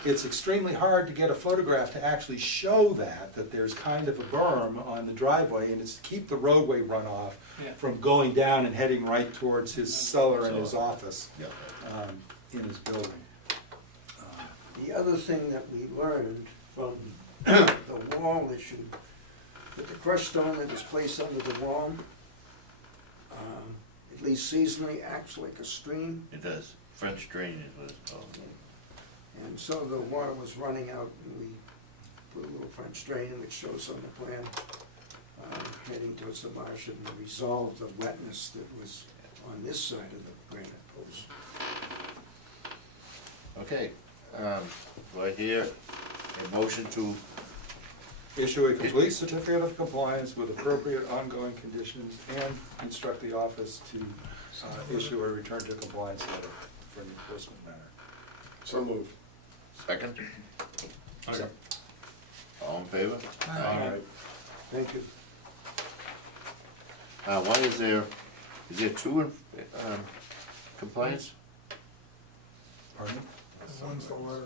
it's extremely hard to get a photograph to actually show that there's kind of a berm on the driveway, and it's to keep the roadway runoff from going down and heading right towards his cellar and his office in his building. The other thing that we learned from the wall issue, that the crushed stone that is placed under the wall, at least seasonally, acts like a stream. it does, French drain is what it's called. And so the water was running out, and we put a little French drain, which shows on the plan, heading towards the marsh, and resolved the wetness that was on this side of the granite post. Okay, do I hear a motion to, Issue a complete certificate of compliance with appropriate ongoing conditions, and instruct the office to issue a return to compliance letter for an enforcement matter. So moved. second? Okay. All in favor? Aye. Thank you. Why is there two in compliance? Pardon? One's the letter.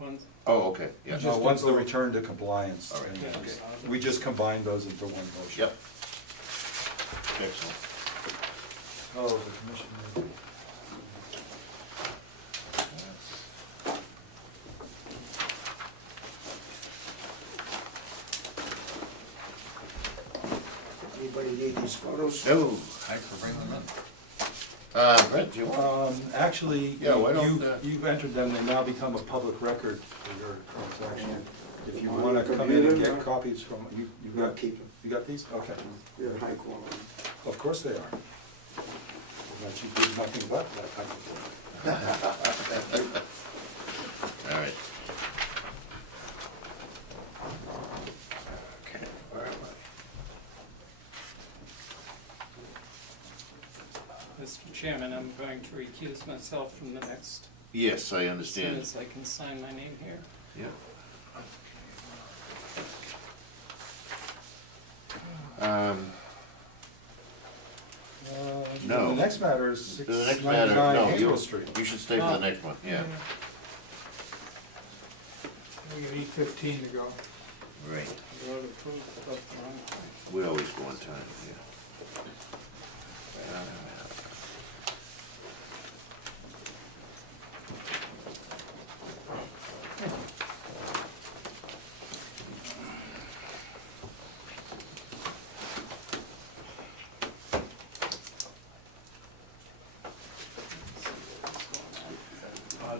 One's, Oh, okay, yeah, No, one's the return to compliance. All right, and okay. We just combined those into one motion. Yep. Excellent. Oh, the commission. Anybody need these photos? No, Thanks for bringing them in. Brent, do you want? Actually, Yeah, why don't, you've entered them, they now become a public record for your transaction. If you On wanna the come in and computer, get no? copies from, you've Yeah, got, keep them. you got these? Okay, They're high quality. of course they are. That you did nothing but that type of work. All right. Okay, where am going to recuse myself from the next, Yes, I as soon understand. as I can sign my name here. Yep. Um, No. The next matter is The next matter, 699 no, Hazel you, Street. you should stay for the next one, yeah. We got 8:15 to go. Right. Road approved, but the wrong time. We always go on time, yeah.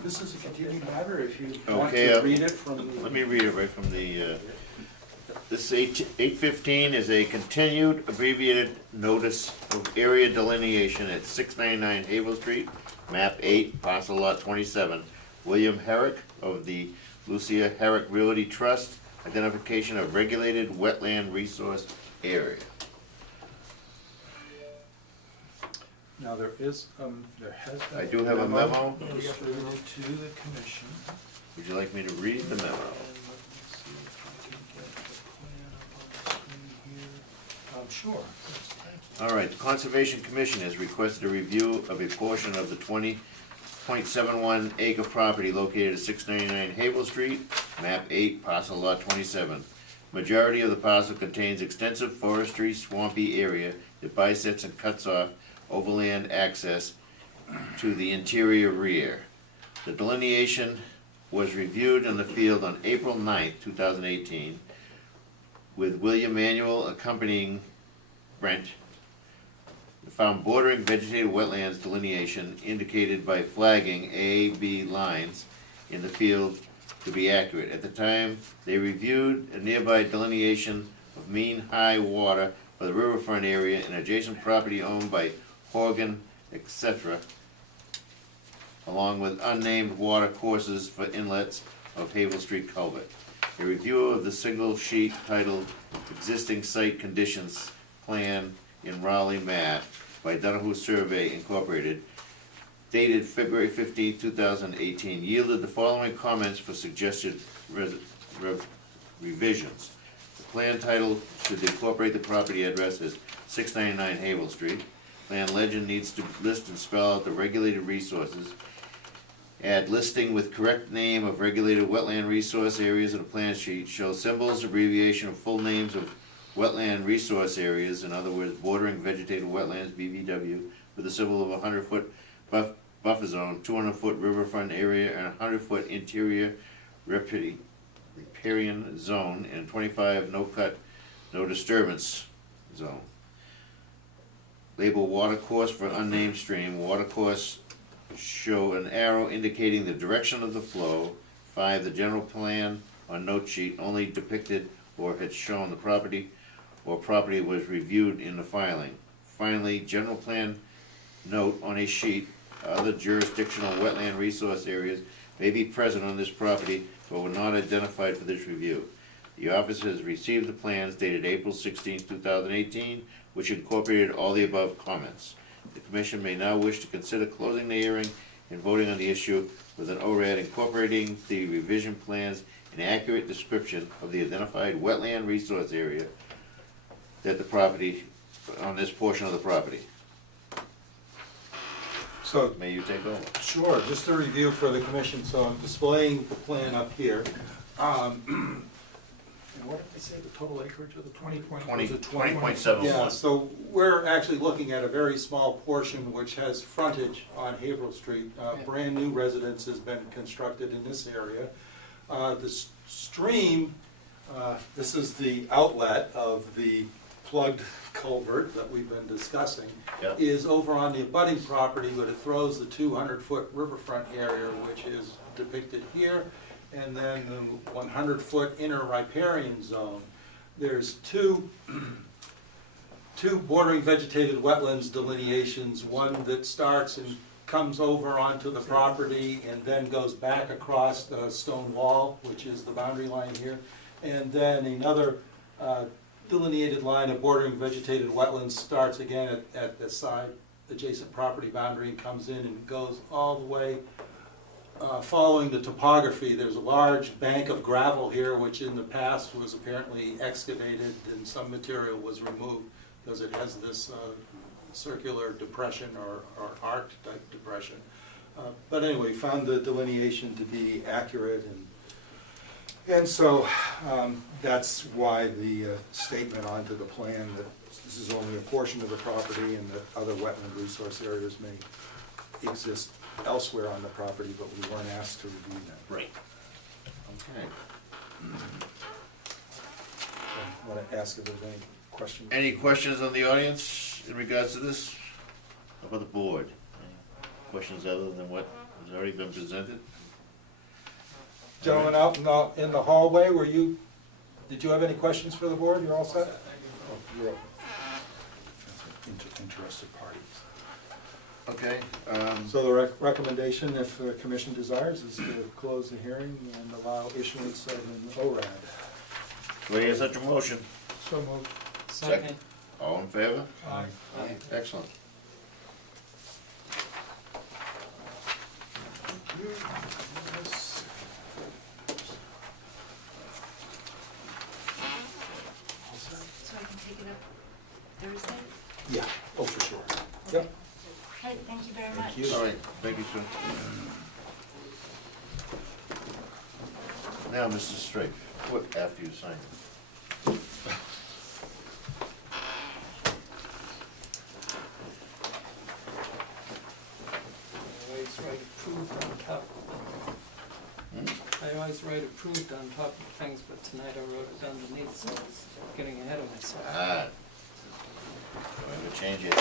This is a continued matter, if you want Okay, to read it from the... Let me read it right from the, this 815 is a continued abbreviated notice of area delineation at 699 Havel Street, map 8, parcel lot 27. William Herrick of the Lucia Herrick Realty Trust, identification of regulated wetland resource area. Now, there has been... I do have a memo. distributed to the commission. Would you like me to read the memo? Sure. All right, the Conservation Commission has requested a review of a portion of the 20.71 acre property located at 699 Havel Street, map 8, parcel lot 27. Majority of the parcel contains extensive forestry swampy area that bisects and cuts off overland access to the interior rear. The delineation was reviewed in the field on April 9th, 2018, with William Manuel accompanying Brent. Found bordering vegetated wetlands delineation indicated by flagging A, B lines in the field to be accurate. At the time, they reviewed a nearby delineation of mean high water for the riverfront area and adjacent property owned by Horgan, etc., along with unnamed water courses for inlets of Havel Street culvert. A review of the single sheet titled Existing Site Conditions Plan in Raleigh, Mass. By Donahue Survey Incorporated, dated February 15, 2018, yielded the following comments for suggested revisions. The plan title should incorporate the property address as 699 Havel Street. Plan legend needs to list and spell out the regulated resources. Add listing with correct name of regulated wetland resource areas in a plan sheet. Show symbols, abbreviation of full names of wetland resource areas, in other words, bordering vegetated wetlands, BVW, with a symbol of 100-foot buffer zone, 200-foot riverfront area, and 100-foot interior riparian zone, and 25 no-cut, no disturbance zone. Label water course for unnamed stream. Water course show an arrow indicating the direction of the flow. 5, the general plan on note sheet only depicted or had shown the property or property was reviewed in the filing. Finally, general plan note on a sheet, other jurisdictional wetland resource areas may be present on this property but were not identified for this review. The office has received the plans dated April 16, 2018, which incorporated all the above comments. The Commission may now wish to consider closing the hearing and voting on the issue with an ORAD incorporating the revision plans an accurate description of the identified wetland resource area that the property, on this portion of the property. So, May you take over? sure, just a review for the commission, so I'm displaying the plan up here. And what did they say, the total acreage of the 20.71. Yeah, so we're actually looking at a very small portion which has frontage on Haverhill Street. Brand new residence has been constructed in this area. The stream, this is the outlet of the plugged culvert that we've been discussing, Yep. is over on the abutting property, but it throws the 200-foot riverfront area, which is depicted here, and then the 100-foot inner riparian zone. There's two bordering vegetated wetlands delineations, one that starts and comes over onto the property and then goes back across the stone wall, which is the boundary line here, and then another delineated line of bordering vegetated wetlands starts again at the side adjacent property boundary and comes in and goes all the way. Following the topography, there's a large bank of gravel here, which in the past was apparently excavated and some material was removed because it has this circular depression or arc type depression. But anyway, found the delineation to be accurate, and so that's why the statement onto the plan that this is only a portion of the property and that other wetland resource areas may exist elsewhere on the property, but we weren't asked to review that. Right. Okay. I want to ask if there's any questions. Any questions on the audience in regards to this? How about the board? Any questions other than what has already been presented? Gentlemen out in the hallway, did you have any questions for the board? You're all set? Oh, you're all- Interested parties. Okay. So the recommendation, if the commission desires, is to close the hearing and allow issuance of an ORAD. Do I hear such a motion? So moved. Second. All in favor? Aye. Excellent. So I can take it up Thursday? Yeah, oh, for sure. Yep. Hey, thank you very much. Thank you. All right, thank you, sir. Now, Mr. Straight, what after you sign? I always write approved on top. I always write approved on top of things, but tonight I wrote it underneath, so I was getting ahead of myself. Ah. Going to change it.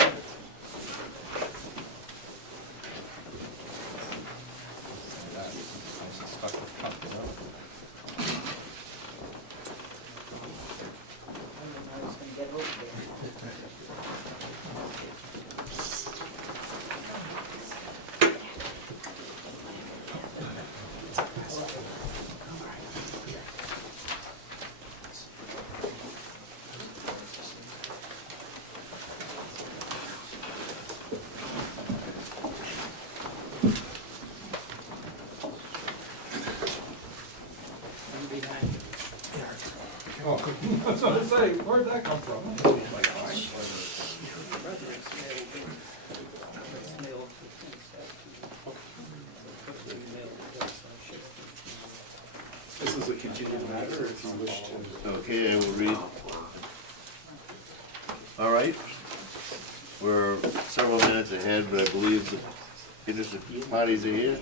I was gonna get over there. I'm behind it. Oh, that's what I say, where'd that come from? Brother is mailed in. It's mailed to things that quickly mailed to us, so I should. This is a continued matter, if you wish to. Okay, I will read. All right. We're several minutes ahead, but I believe the interested parties are here.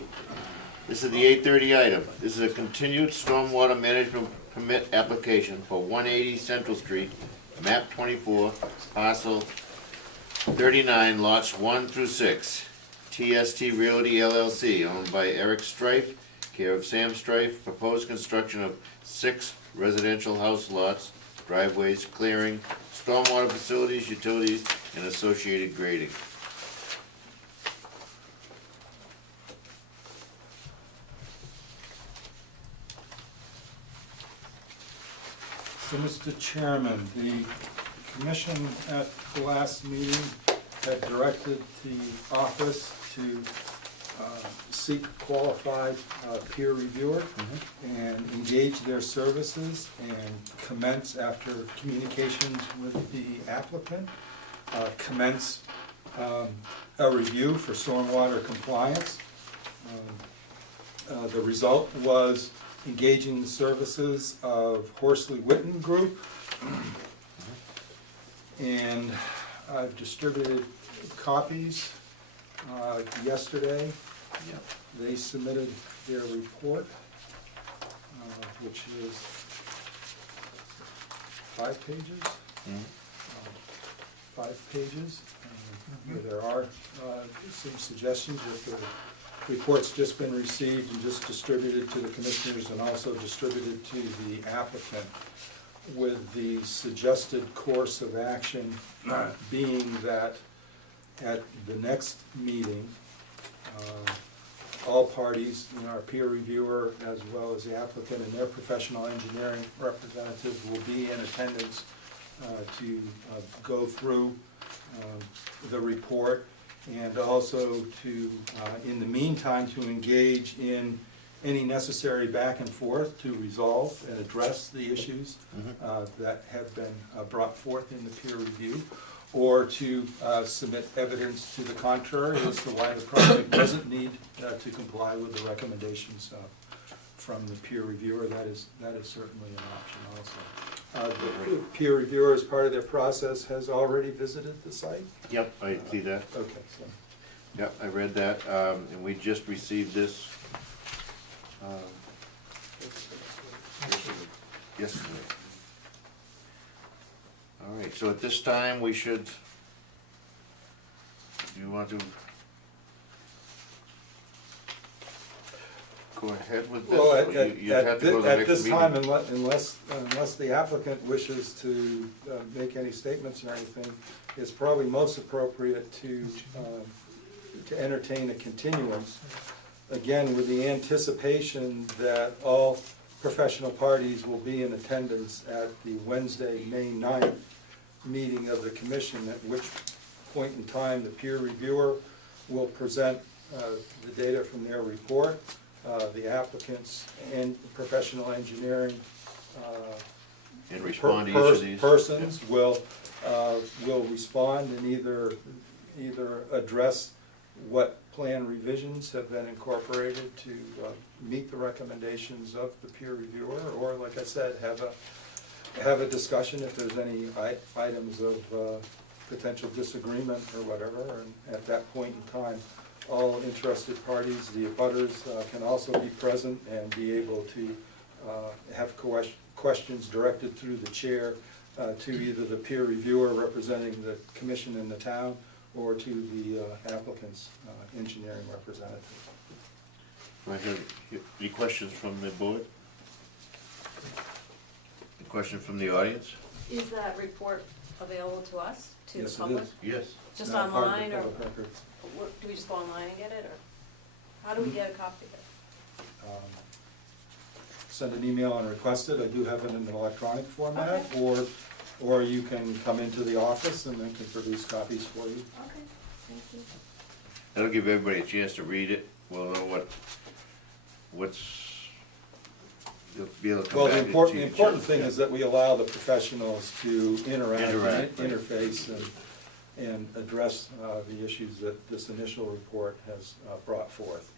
This is the 8:30 item. This is a continued stormwater management permit application for 180 Central Street, map 24, parcel 39, lots 1 through 6. TST Realty LLC, owned by Eric Strife, care of Sam Strife. Proposed construction of 6 residential house lots, driveways, clearing, stormwater facilities, utilities, and associated grading. So, Mr. Chairman, the commission at the last meeting had directed the office to seek qualified peer reviewer and engage their services and commence, after communications with the applicant, commence a review for stormwater compliance. The result was engaging the services of Horsley Witten Group. And I've distributed copies yesterday. Yep. They submitted their report, which is 5 pages. Mhm. 5 pages. Where there are some suggestions that the report's just been received and just distributed to the commissioners and also distributed to the applicant, with the suggested course of action being that at the next meeting, all parties, our peer reviewer as well as the applicant and their professional engineering representatives will be in attendance to go through the report and also to, in the meantime, to engage in any necessary back and forth to resolve and address the issues that have been brought forth in the peer review, or to submit evidence to the contrary as to why the project doesn't need to comply with the recommendations from the peer reviewer. That is certainly an option also. The peer reviewer, as part of their process, has already visited the site. Yep, I see that. Okay, so. Yep, I read that, and we just received this yesterday. All right, so at this time, we should, do you want to go ahead with this? Well, Or you'd have to go to the at next this meeting? time, unless the applicant wishes to make any statements or anything, it's probably most appropriate to entertain a continuance, again, with the anticipation that all professional parties will be in attendance at the Wednesday, May 9th meeting of the commission, at which point in time the peer reviewer will present the data from their report. The applicants and professional engineering And respond to each of these. persons will respond and either address what plan revisions have been incorporated to meet the recommendations of the peer reviewer, or, like I said, have a discussion if there's any items of potential disagreement or whatever, and at that point in time, all interested parties, the abutters, can also be present and be able to have questions directed through the chair to either the peer reviewer representing the commission in the town, or to the applicant's engineering representative. Right here, any questions from the board? Any questions from the audience? Is that report available to us, to the Yes, it public? is. Yes. Just Now part of the online, or public record. do we just go online and get it, or how do we get a copy of it? Send an email and request it. I do have it in an electronic format, Okay. or you can come into the office and then can produce copies for you. Okay, thank you. That'll give everybody a chance to read it. We'll know what's, you'll be able to come Well, back. the important thing is that we allow the professionals to interact and Interact, right. interface and address the issues that this initial report has brought forth,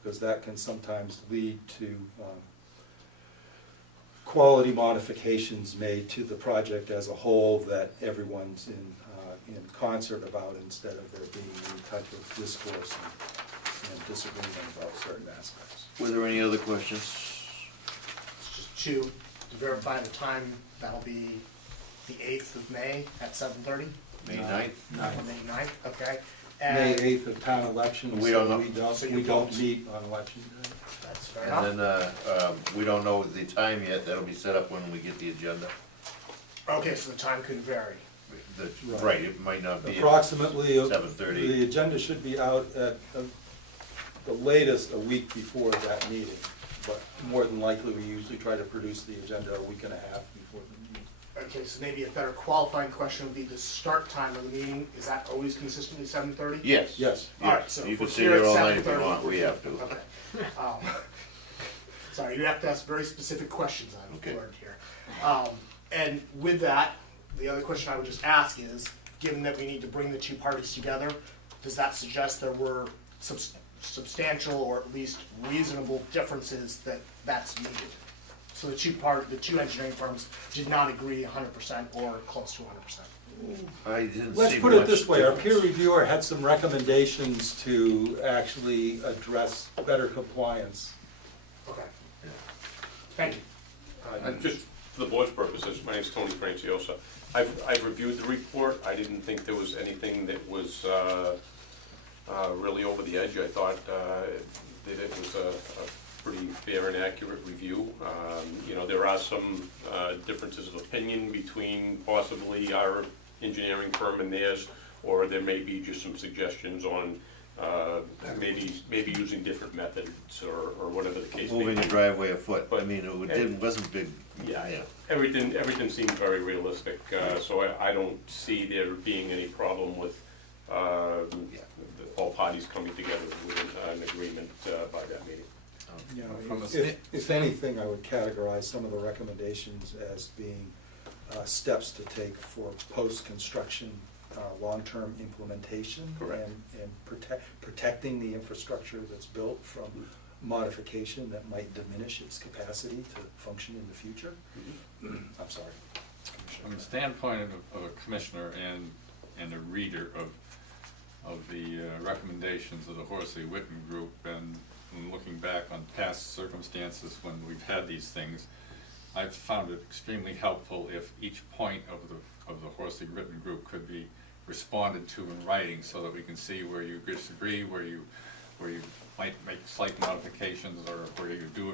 because that can sometimes lead to quality modifications made to the project as a whole that everyone's in concert about, instead of there being any type of discourse and disagreement about certain aspects. Were there any other questions? It's just two, to verify the time, that'll be the 8th of May at 7:30? May 9th? Or May 9th, okay. May And 8th of town elections, We don't so know. we don't meet on election day. that's fair enough. And then, we don't know the time yet. That'll be set up when we get the agenda. Okay, so the time could vary. Right, it might not be Approximately, 7:30. the agenda should be out at the latest a week before that meeting, but more than likely, we usually try to produce the agenda a week and a half before the meeting. Okay, so maybe a better qualifying question would be the start time of the meeting, is that always consistently 7:30? Yes. Yes. All right, so You if can we're stay here here at all night if you 7:30, want. We have to. Okay. Sorry, you have to ask very specific questions, I've Okay. learned here. And with that, the other question I would just ask is, given that we need to bring the two parties together, does that suggest there were substantial or at least reasonable differences that's needed? So the two engineering firms did not agree 100% or close to 100%. I didn't Let's see put it much this way, our peer difference. reviewer had some recommendations to actually address better compliance. Okay. Thank you. Just for the board's purposes, my name's Tony Franciosa. I've reviewed the report. I didn't think there was anything that was really over the edge. I thought that it was a pretty fair and accurate review. You know, there are some differences of opinion between possibly our engineering firm and theirs, or there may be just some suggestions on maybe using different methods or whatever the case may be. Moving the driveway a foot. I But- mean, wasn't big. Yeah, everything seemed very realistic, so I don't see there being any problem with all parties coming together with an agreement by that meeting. You From know, the if anything, I would categorize some of the recommendations as being steps to take for post-construction, long-term implementation. Correct. And protecting the infrastructure that's built from modification that might diminish its capacity to function in the future. I'm sorry. From the standpoint of a commissioner and a reader of the recommendations of the Horsley Witten Group, and looking back on past circumstances when we've had these things, I've found it extremely helpful if each point of the Horsley Witten Group could be responded to in writing, so that we can see where you disagree, where you might make slight modifications, or where you do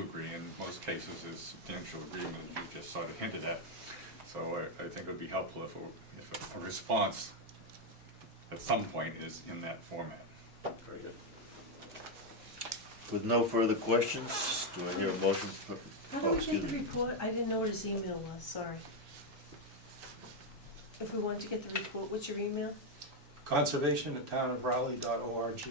agree. In most cases, is substantial agreement, as you just sort of hinted at. So I think it would be helpful if a response at some point is in that format. Very good. With no further questions, do I hear a motion? How do Oh, we excuse get the me. report? I didn't know what his email was, sorry. If we want to get the report, what's your email? Conservation@townofraleigh.org.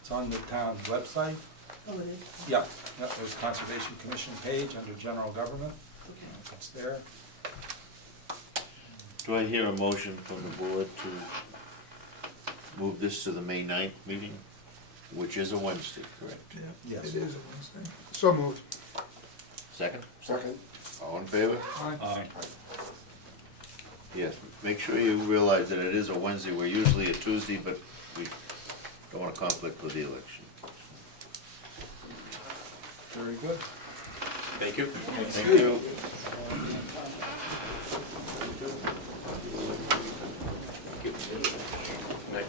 It's on the town website. Oh, it is? Yeah, there's Conservation Commission page under General Government. Okay. It's there. Do I hear a motion from the board to move this to the May 9th meeting, which is a Wednesday, correct? Yes. It is a Wednesday. So moved. Second? Second. All in favor? Aye. Yes, make sure you realize that it is a Wednesday. We're usually a Tuesday, but we don't want to conflict with the election. Very good. Thank you. Thank you. Night.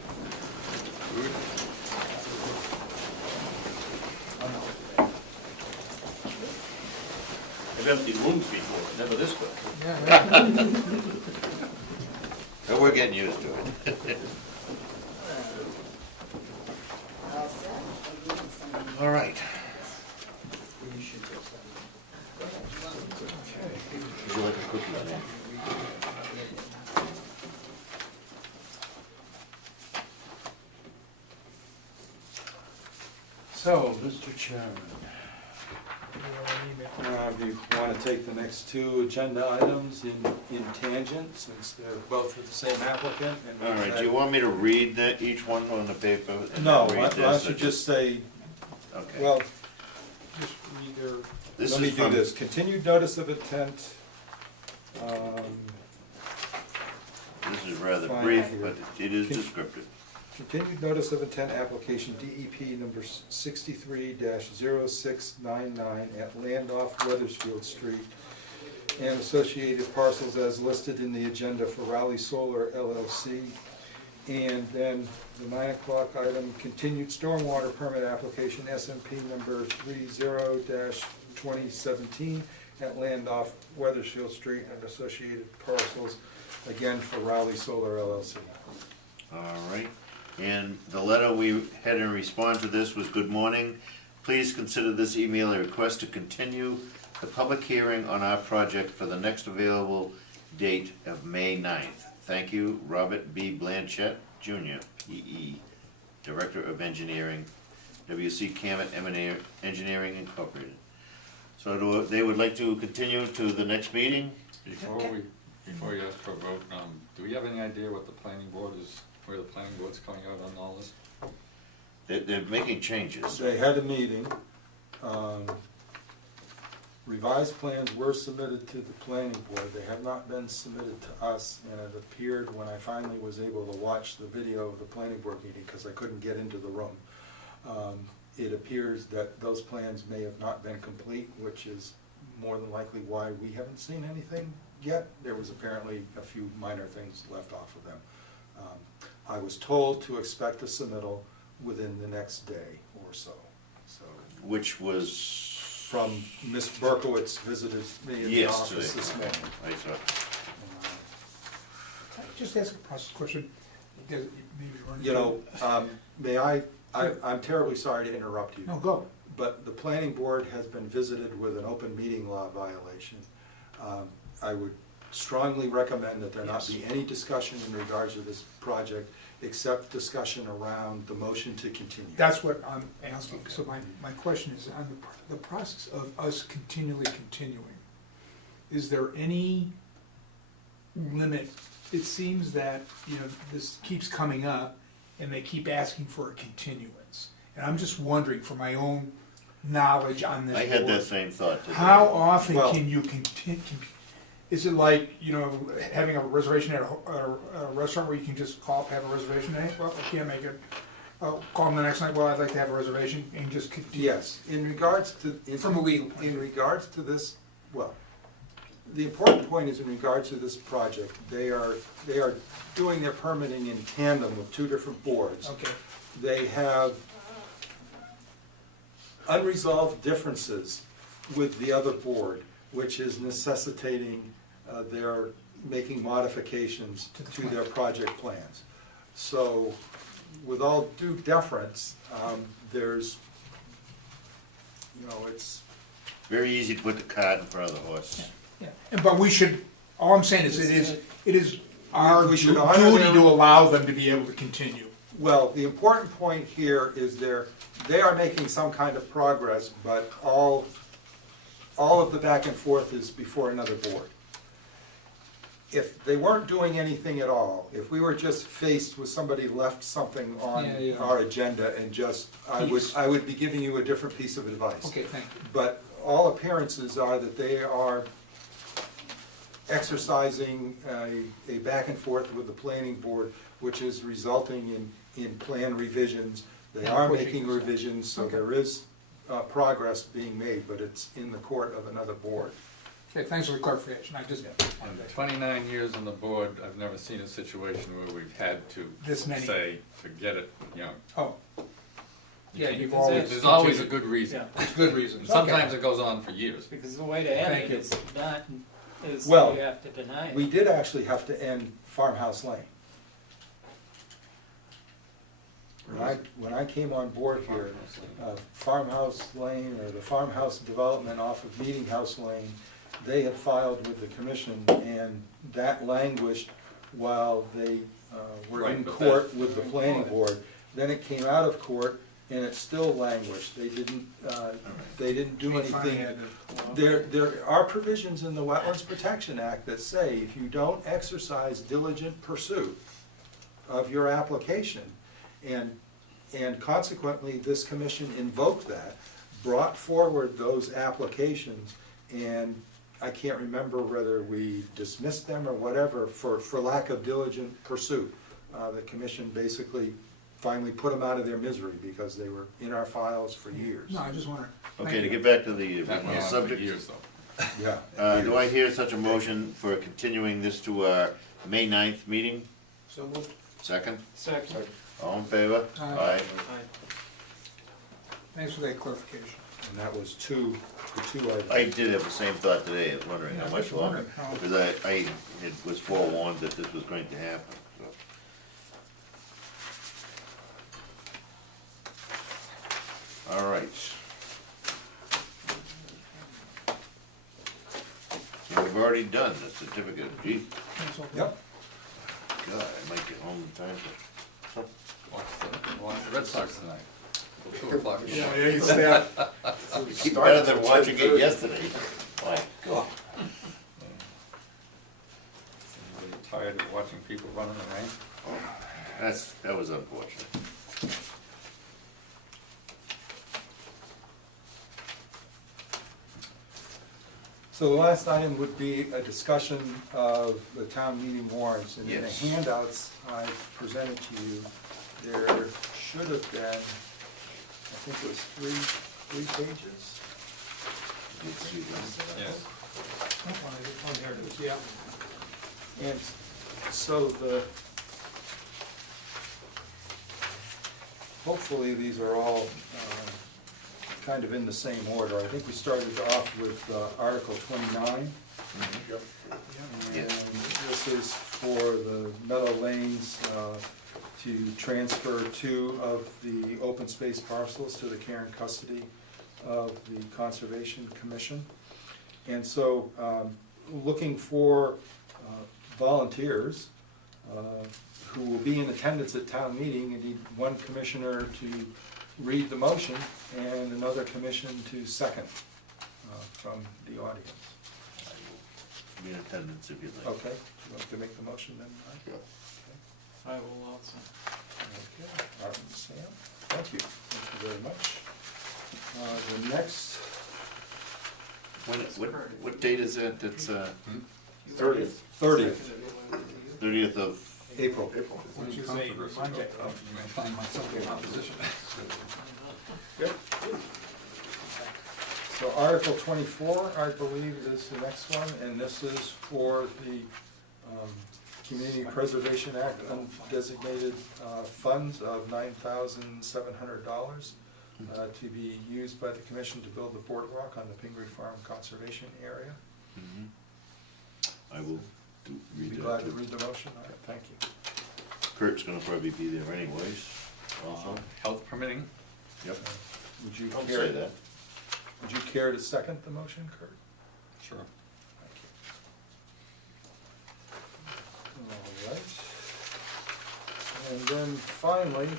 I've emptied rooms before, never this quick. But we're getting used to it. All right. Would you like a cookie today? So, Mr. Chairman, If you want to take the next two agenda items in tangent, since they're both for the same applicant. And all right, do you want me to read each one on the paper? and No, then why read don't this, you or just say, Okay. well, just either, This let me is do from- this, continued notice of intent. This is rather Fine. brief, but it is Can- descriptive. Continued notice of intent application DEP number 63-0699 at Landoff Weathersfield Street and associated parcels as listed in the agenda for Raleigh Solar LLC. And then the 9 o'clock item, continued stormwater permit application SMP number 30-2017 at Landoff Weathersfield Street and associated parcels, again for Raleigh Solar LLC. All right, and the letter we had in response to this was, good morning. Please consider this email a request to continue the public hearing on our project for the next available date of May 9th. Thank you, Robert B. Blanchett, Jr., P.E., Director of Engineering, W.C. Cammett M&A Engineering Incorporated. So they would like to continue to the next meeting? Before you ask for a vote, do we have any idea what the planning board is, where the planning board's coming out on all this? They're making changes. They had a meeting. Revised plans were submitted to the planning board. They have not been submitted to us, and it appeared when I finally was able to watch the video of the planning board meeting, because I couldn't get into the room, it appears that those plans may have not been complete, which is more than likely why we haven't seen anything yet. There was apparently a few minor things left off of them. I was told to expect a submittal within the next day or so. Which was? From Ms. Berkowitz visited me in the Yes, office today. this morning. I thought. Just ask a process question. Maybe run- You know, may I'm terribly sorry to interrupt you. No, go. But the planning board has been visited with an open meeting law violation. I would strongly recommend that there not be any discussion in regards to this project, except discussion around the motion to continue. That's what I'm asking. So my question is, on the process of us continually continuing, is there any limit? It seems that, you know, this keeps coming up and they keep asking for a continuance. And I'm just wondering, for my own knowledge on this I had board, that same thought today. how often Well- can you continue? Is it like, you know, having a reservation at a restaurant where you can just call, have a reservation, hey, well, I can't make it, call them the next night, well, I'd like to have a reservation, and just continue? Yes, in regards to. From a legal point of In view. regards to this, well, the important point is in regards to this project, they are doing their permitting in tandem with two different boards. Okay, They have unresolved differences with the other board, which is necessitating their making modifications To the to their project plans. So, with all due deference, there's, you know, it's, Very easy to put the cart in front of the horse. yeah, but we should, all I'm saying is, it is our We should duty honor their- to allow them to be able to continue. well, the important point here is they are making some kind of progress, but all of the back and forth is before another board. If they weren't doing anything at all, if we were just faced with somebody left something on Yeah. our agenda and just, Peace. I would be giving you a different piece of advice. Okay, thank you. But all appearances are that they are exercising a back and forth with the planning board, which is resulting in plan revisions. They And are pushing making this. revisions, so Okay. there is progress being made, but it's in the court of another board. Okay, thanks for the clarification, I just, In 29 years on the board, I've never seen a situation where we've had to This many. say, forget it, you know. oh, yeah, can't- you've always. There's always a good reason. Yeah, It's good reasons. And sometimes it goes on for years. because the way to end Thank it you. is not, is Well, you have to deny it. We did actually have to end Farmhouse Lane. When I came on board here, Farmhouse Lane, or the farmhouse development off of Meeting House Lane, they had filed with the commission, and that languished while they were in Right, but court with the planning board. Then it came out of court, and it still languished. They didn't do We finally anything. had to- There are provisions in the Wetlands Protection Act that say if you don't exercise diligent pursuit of your application, and consequently, this commission invoked that, brought forward those applications, and I can't remember whether we dismissed them or whatever for lack of diligent pursuit. The commission basically finally put them out of their misery because they were in our files for years. No, I just wonder. Okay, to get back to the That went original on for subject, years, though. Yeah. do I hear such a motion for continuing this to our May 9th meeting? So moved. Second? Second. All in favor? Aye. Aye. Thanks for that clarification. And that was two items. I did have the same thought today, I was wondering Yeah, how I much was longer, wondering how- because I was forewarned that this was going to happen, so. All right. So we've already done the certificate, gee, Thanks, okay. Yep. God, I might get home in time for. Watch the Red Sox tonight, till 2 o'clock. in the morning. you said. Keep better than watching it yesterday. My God. Anybody tired of watching people run in the rain? That was unfortunate. So the last item would be a discussion of the town meeting warrants. And in the Yes. handouts I presented to you, there should have been, I think it was three pages. Did see that. Yes. Oh, there it is, yeah. And so hopefully these are all kind of in the same order. I think we started off with Article 29. Yep. And this is for the Meadow Lanes to transfer 2 of the open space parcels to the care and custody of the Conservation Commission. And so, looking for volunteers who will be in attendance at town meeting. You need one commissioner to read the motion and another commission to second from the audience. Be in attendance if you'd like. Okay, you want to make the motion then, Mike? I will also. Okay, Art and Sam, thank you very much. The next, What date is that? That's 30th 30th of April. Which is a Monday. You may find myself in opposition. Good. So Article 24, I believe, is the next one, and this is for the Community Preservation Act undesignated funds of $9,700 to be used by the commission to build the boardwalk on the Pingree Farm Conservation Area. I will read Be that. glad to too. read the motion. All right, thank you. Kurt's gonna probably be there anyways, also. Health permitting? Yep. Would you Don't care? say that. Would you care to second the motion, Kurt? Sure. All right. And then finally,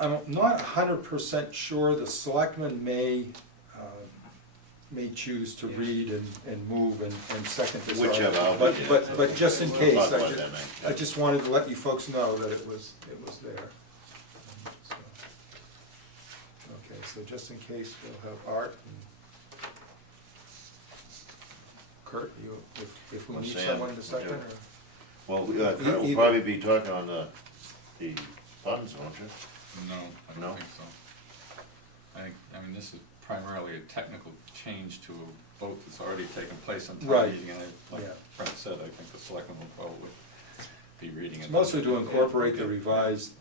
I'm not 100% sure the selectmen may choose to read and move and second this article. Whichever, I'll be there. But just in case, Talk about that night. I just wanted to let you folks know that it was there. So, okay, so just in case, we'll have Art and Kurt, if we Or need Sam, someone to second, whatever. or? Well, Kurt will Either. probably be talking on the funds, won't you? No, I No? don't think so. I mean, this is primarily a technical change to a vote that's already taken place on Right. town meeting, and like Yeah. Brent said, I think the selectmen will probably be reading it. It's mostly to incorporate the revised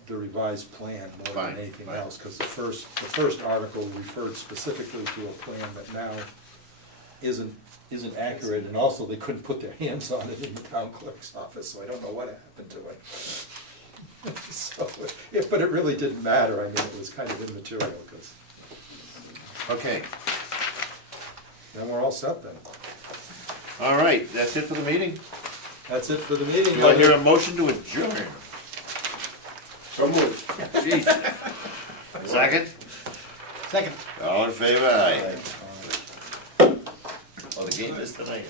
plan more Fine, than anything fine. else, because the first article referred specifically to a plan that now isn't accurate, and also they couldn't put their hands on it in the town clerk's office, so I don't know what happened to it. So, but it really didn't matter, I mean, it was kind of immaterial, because Okay, then we're all set then. all right, that's it for the meeting? That's it for the meeting. Do I hear a motion to adjourn? So moved. Jeez. Second? Second. All in favor, aye. Oh, the game is tonight.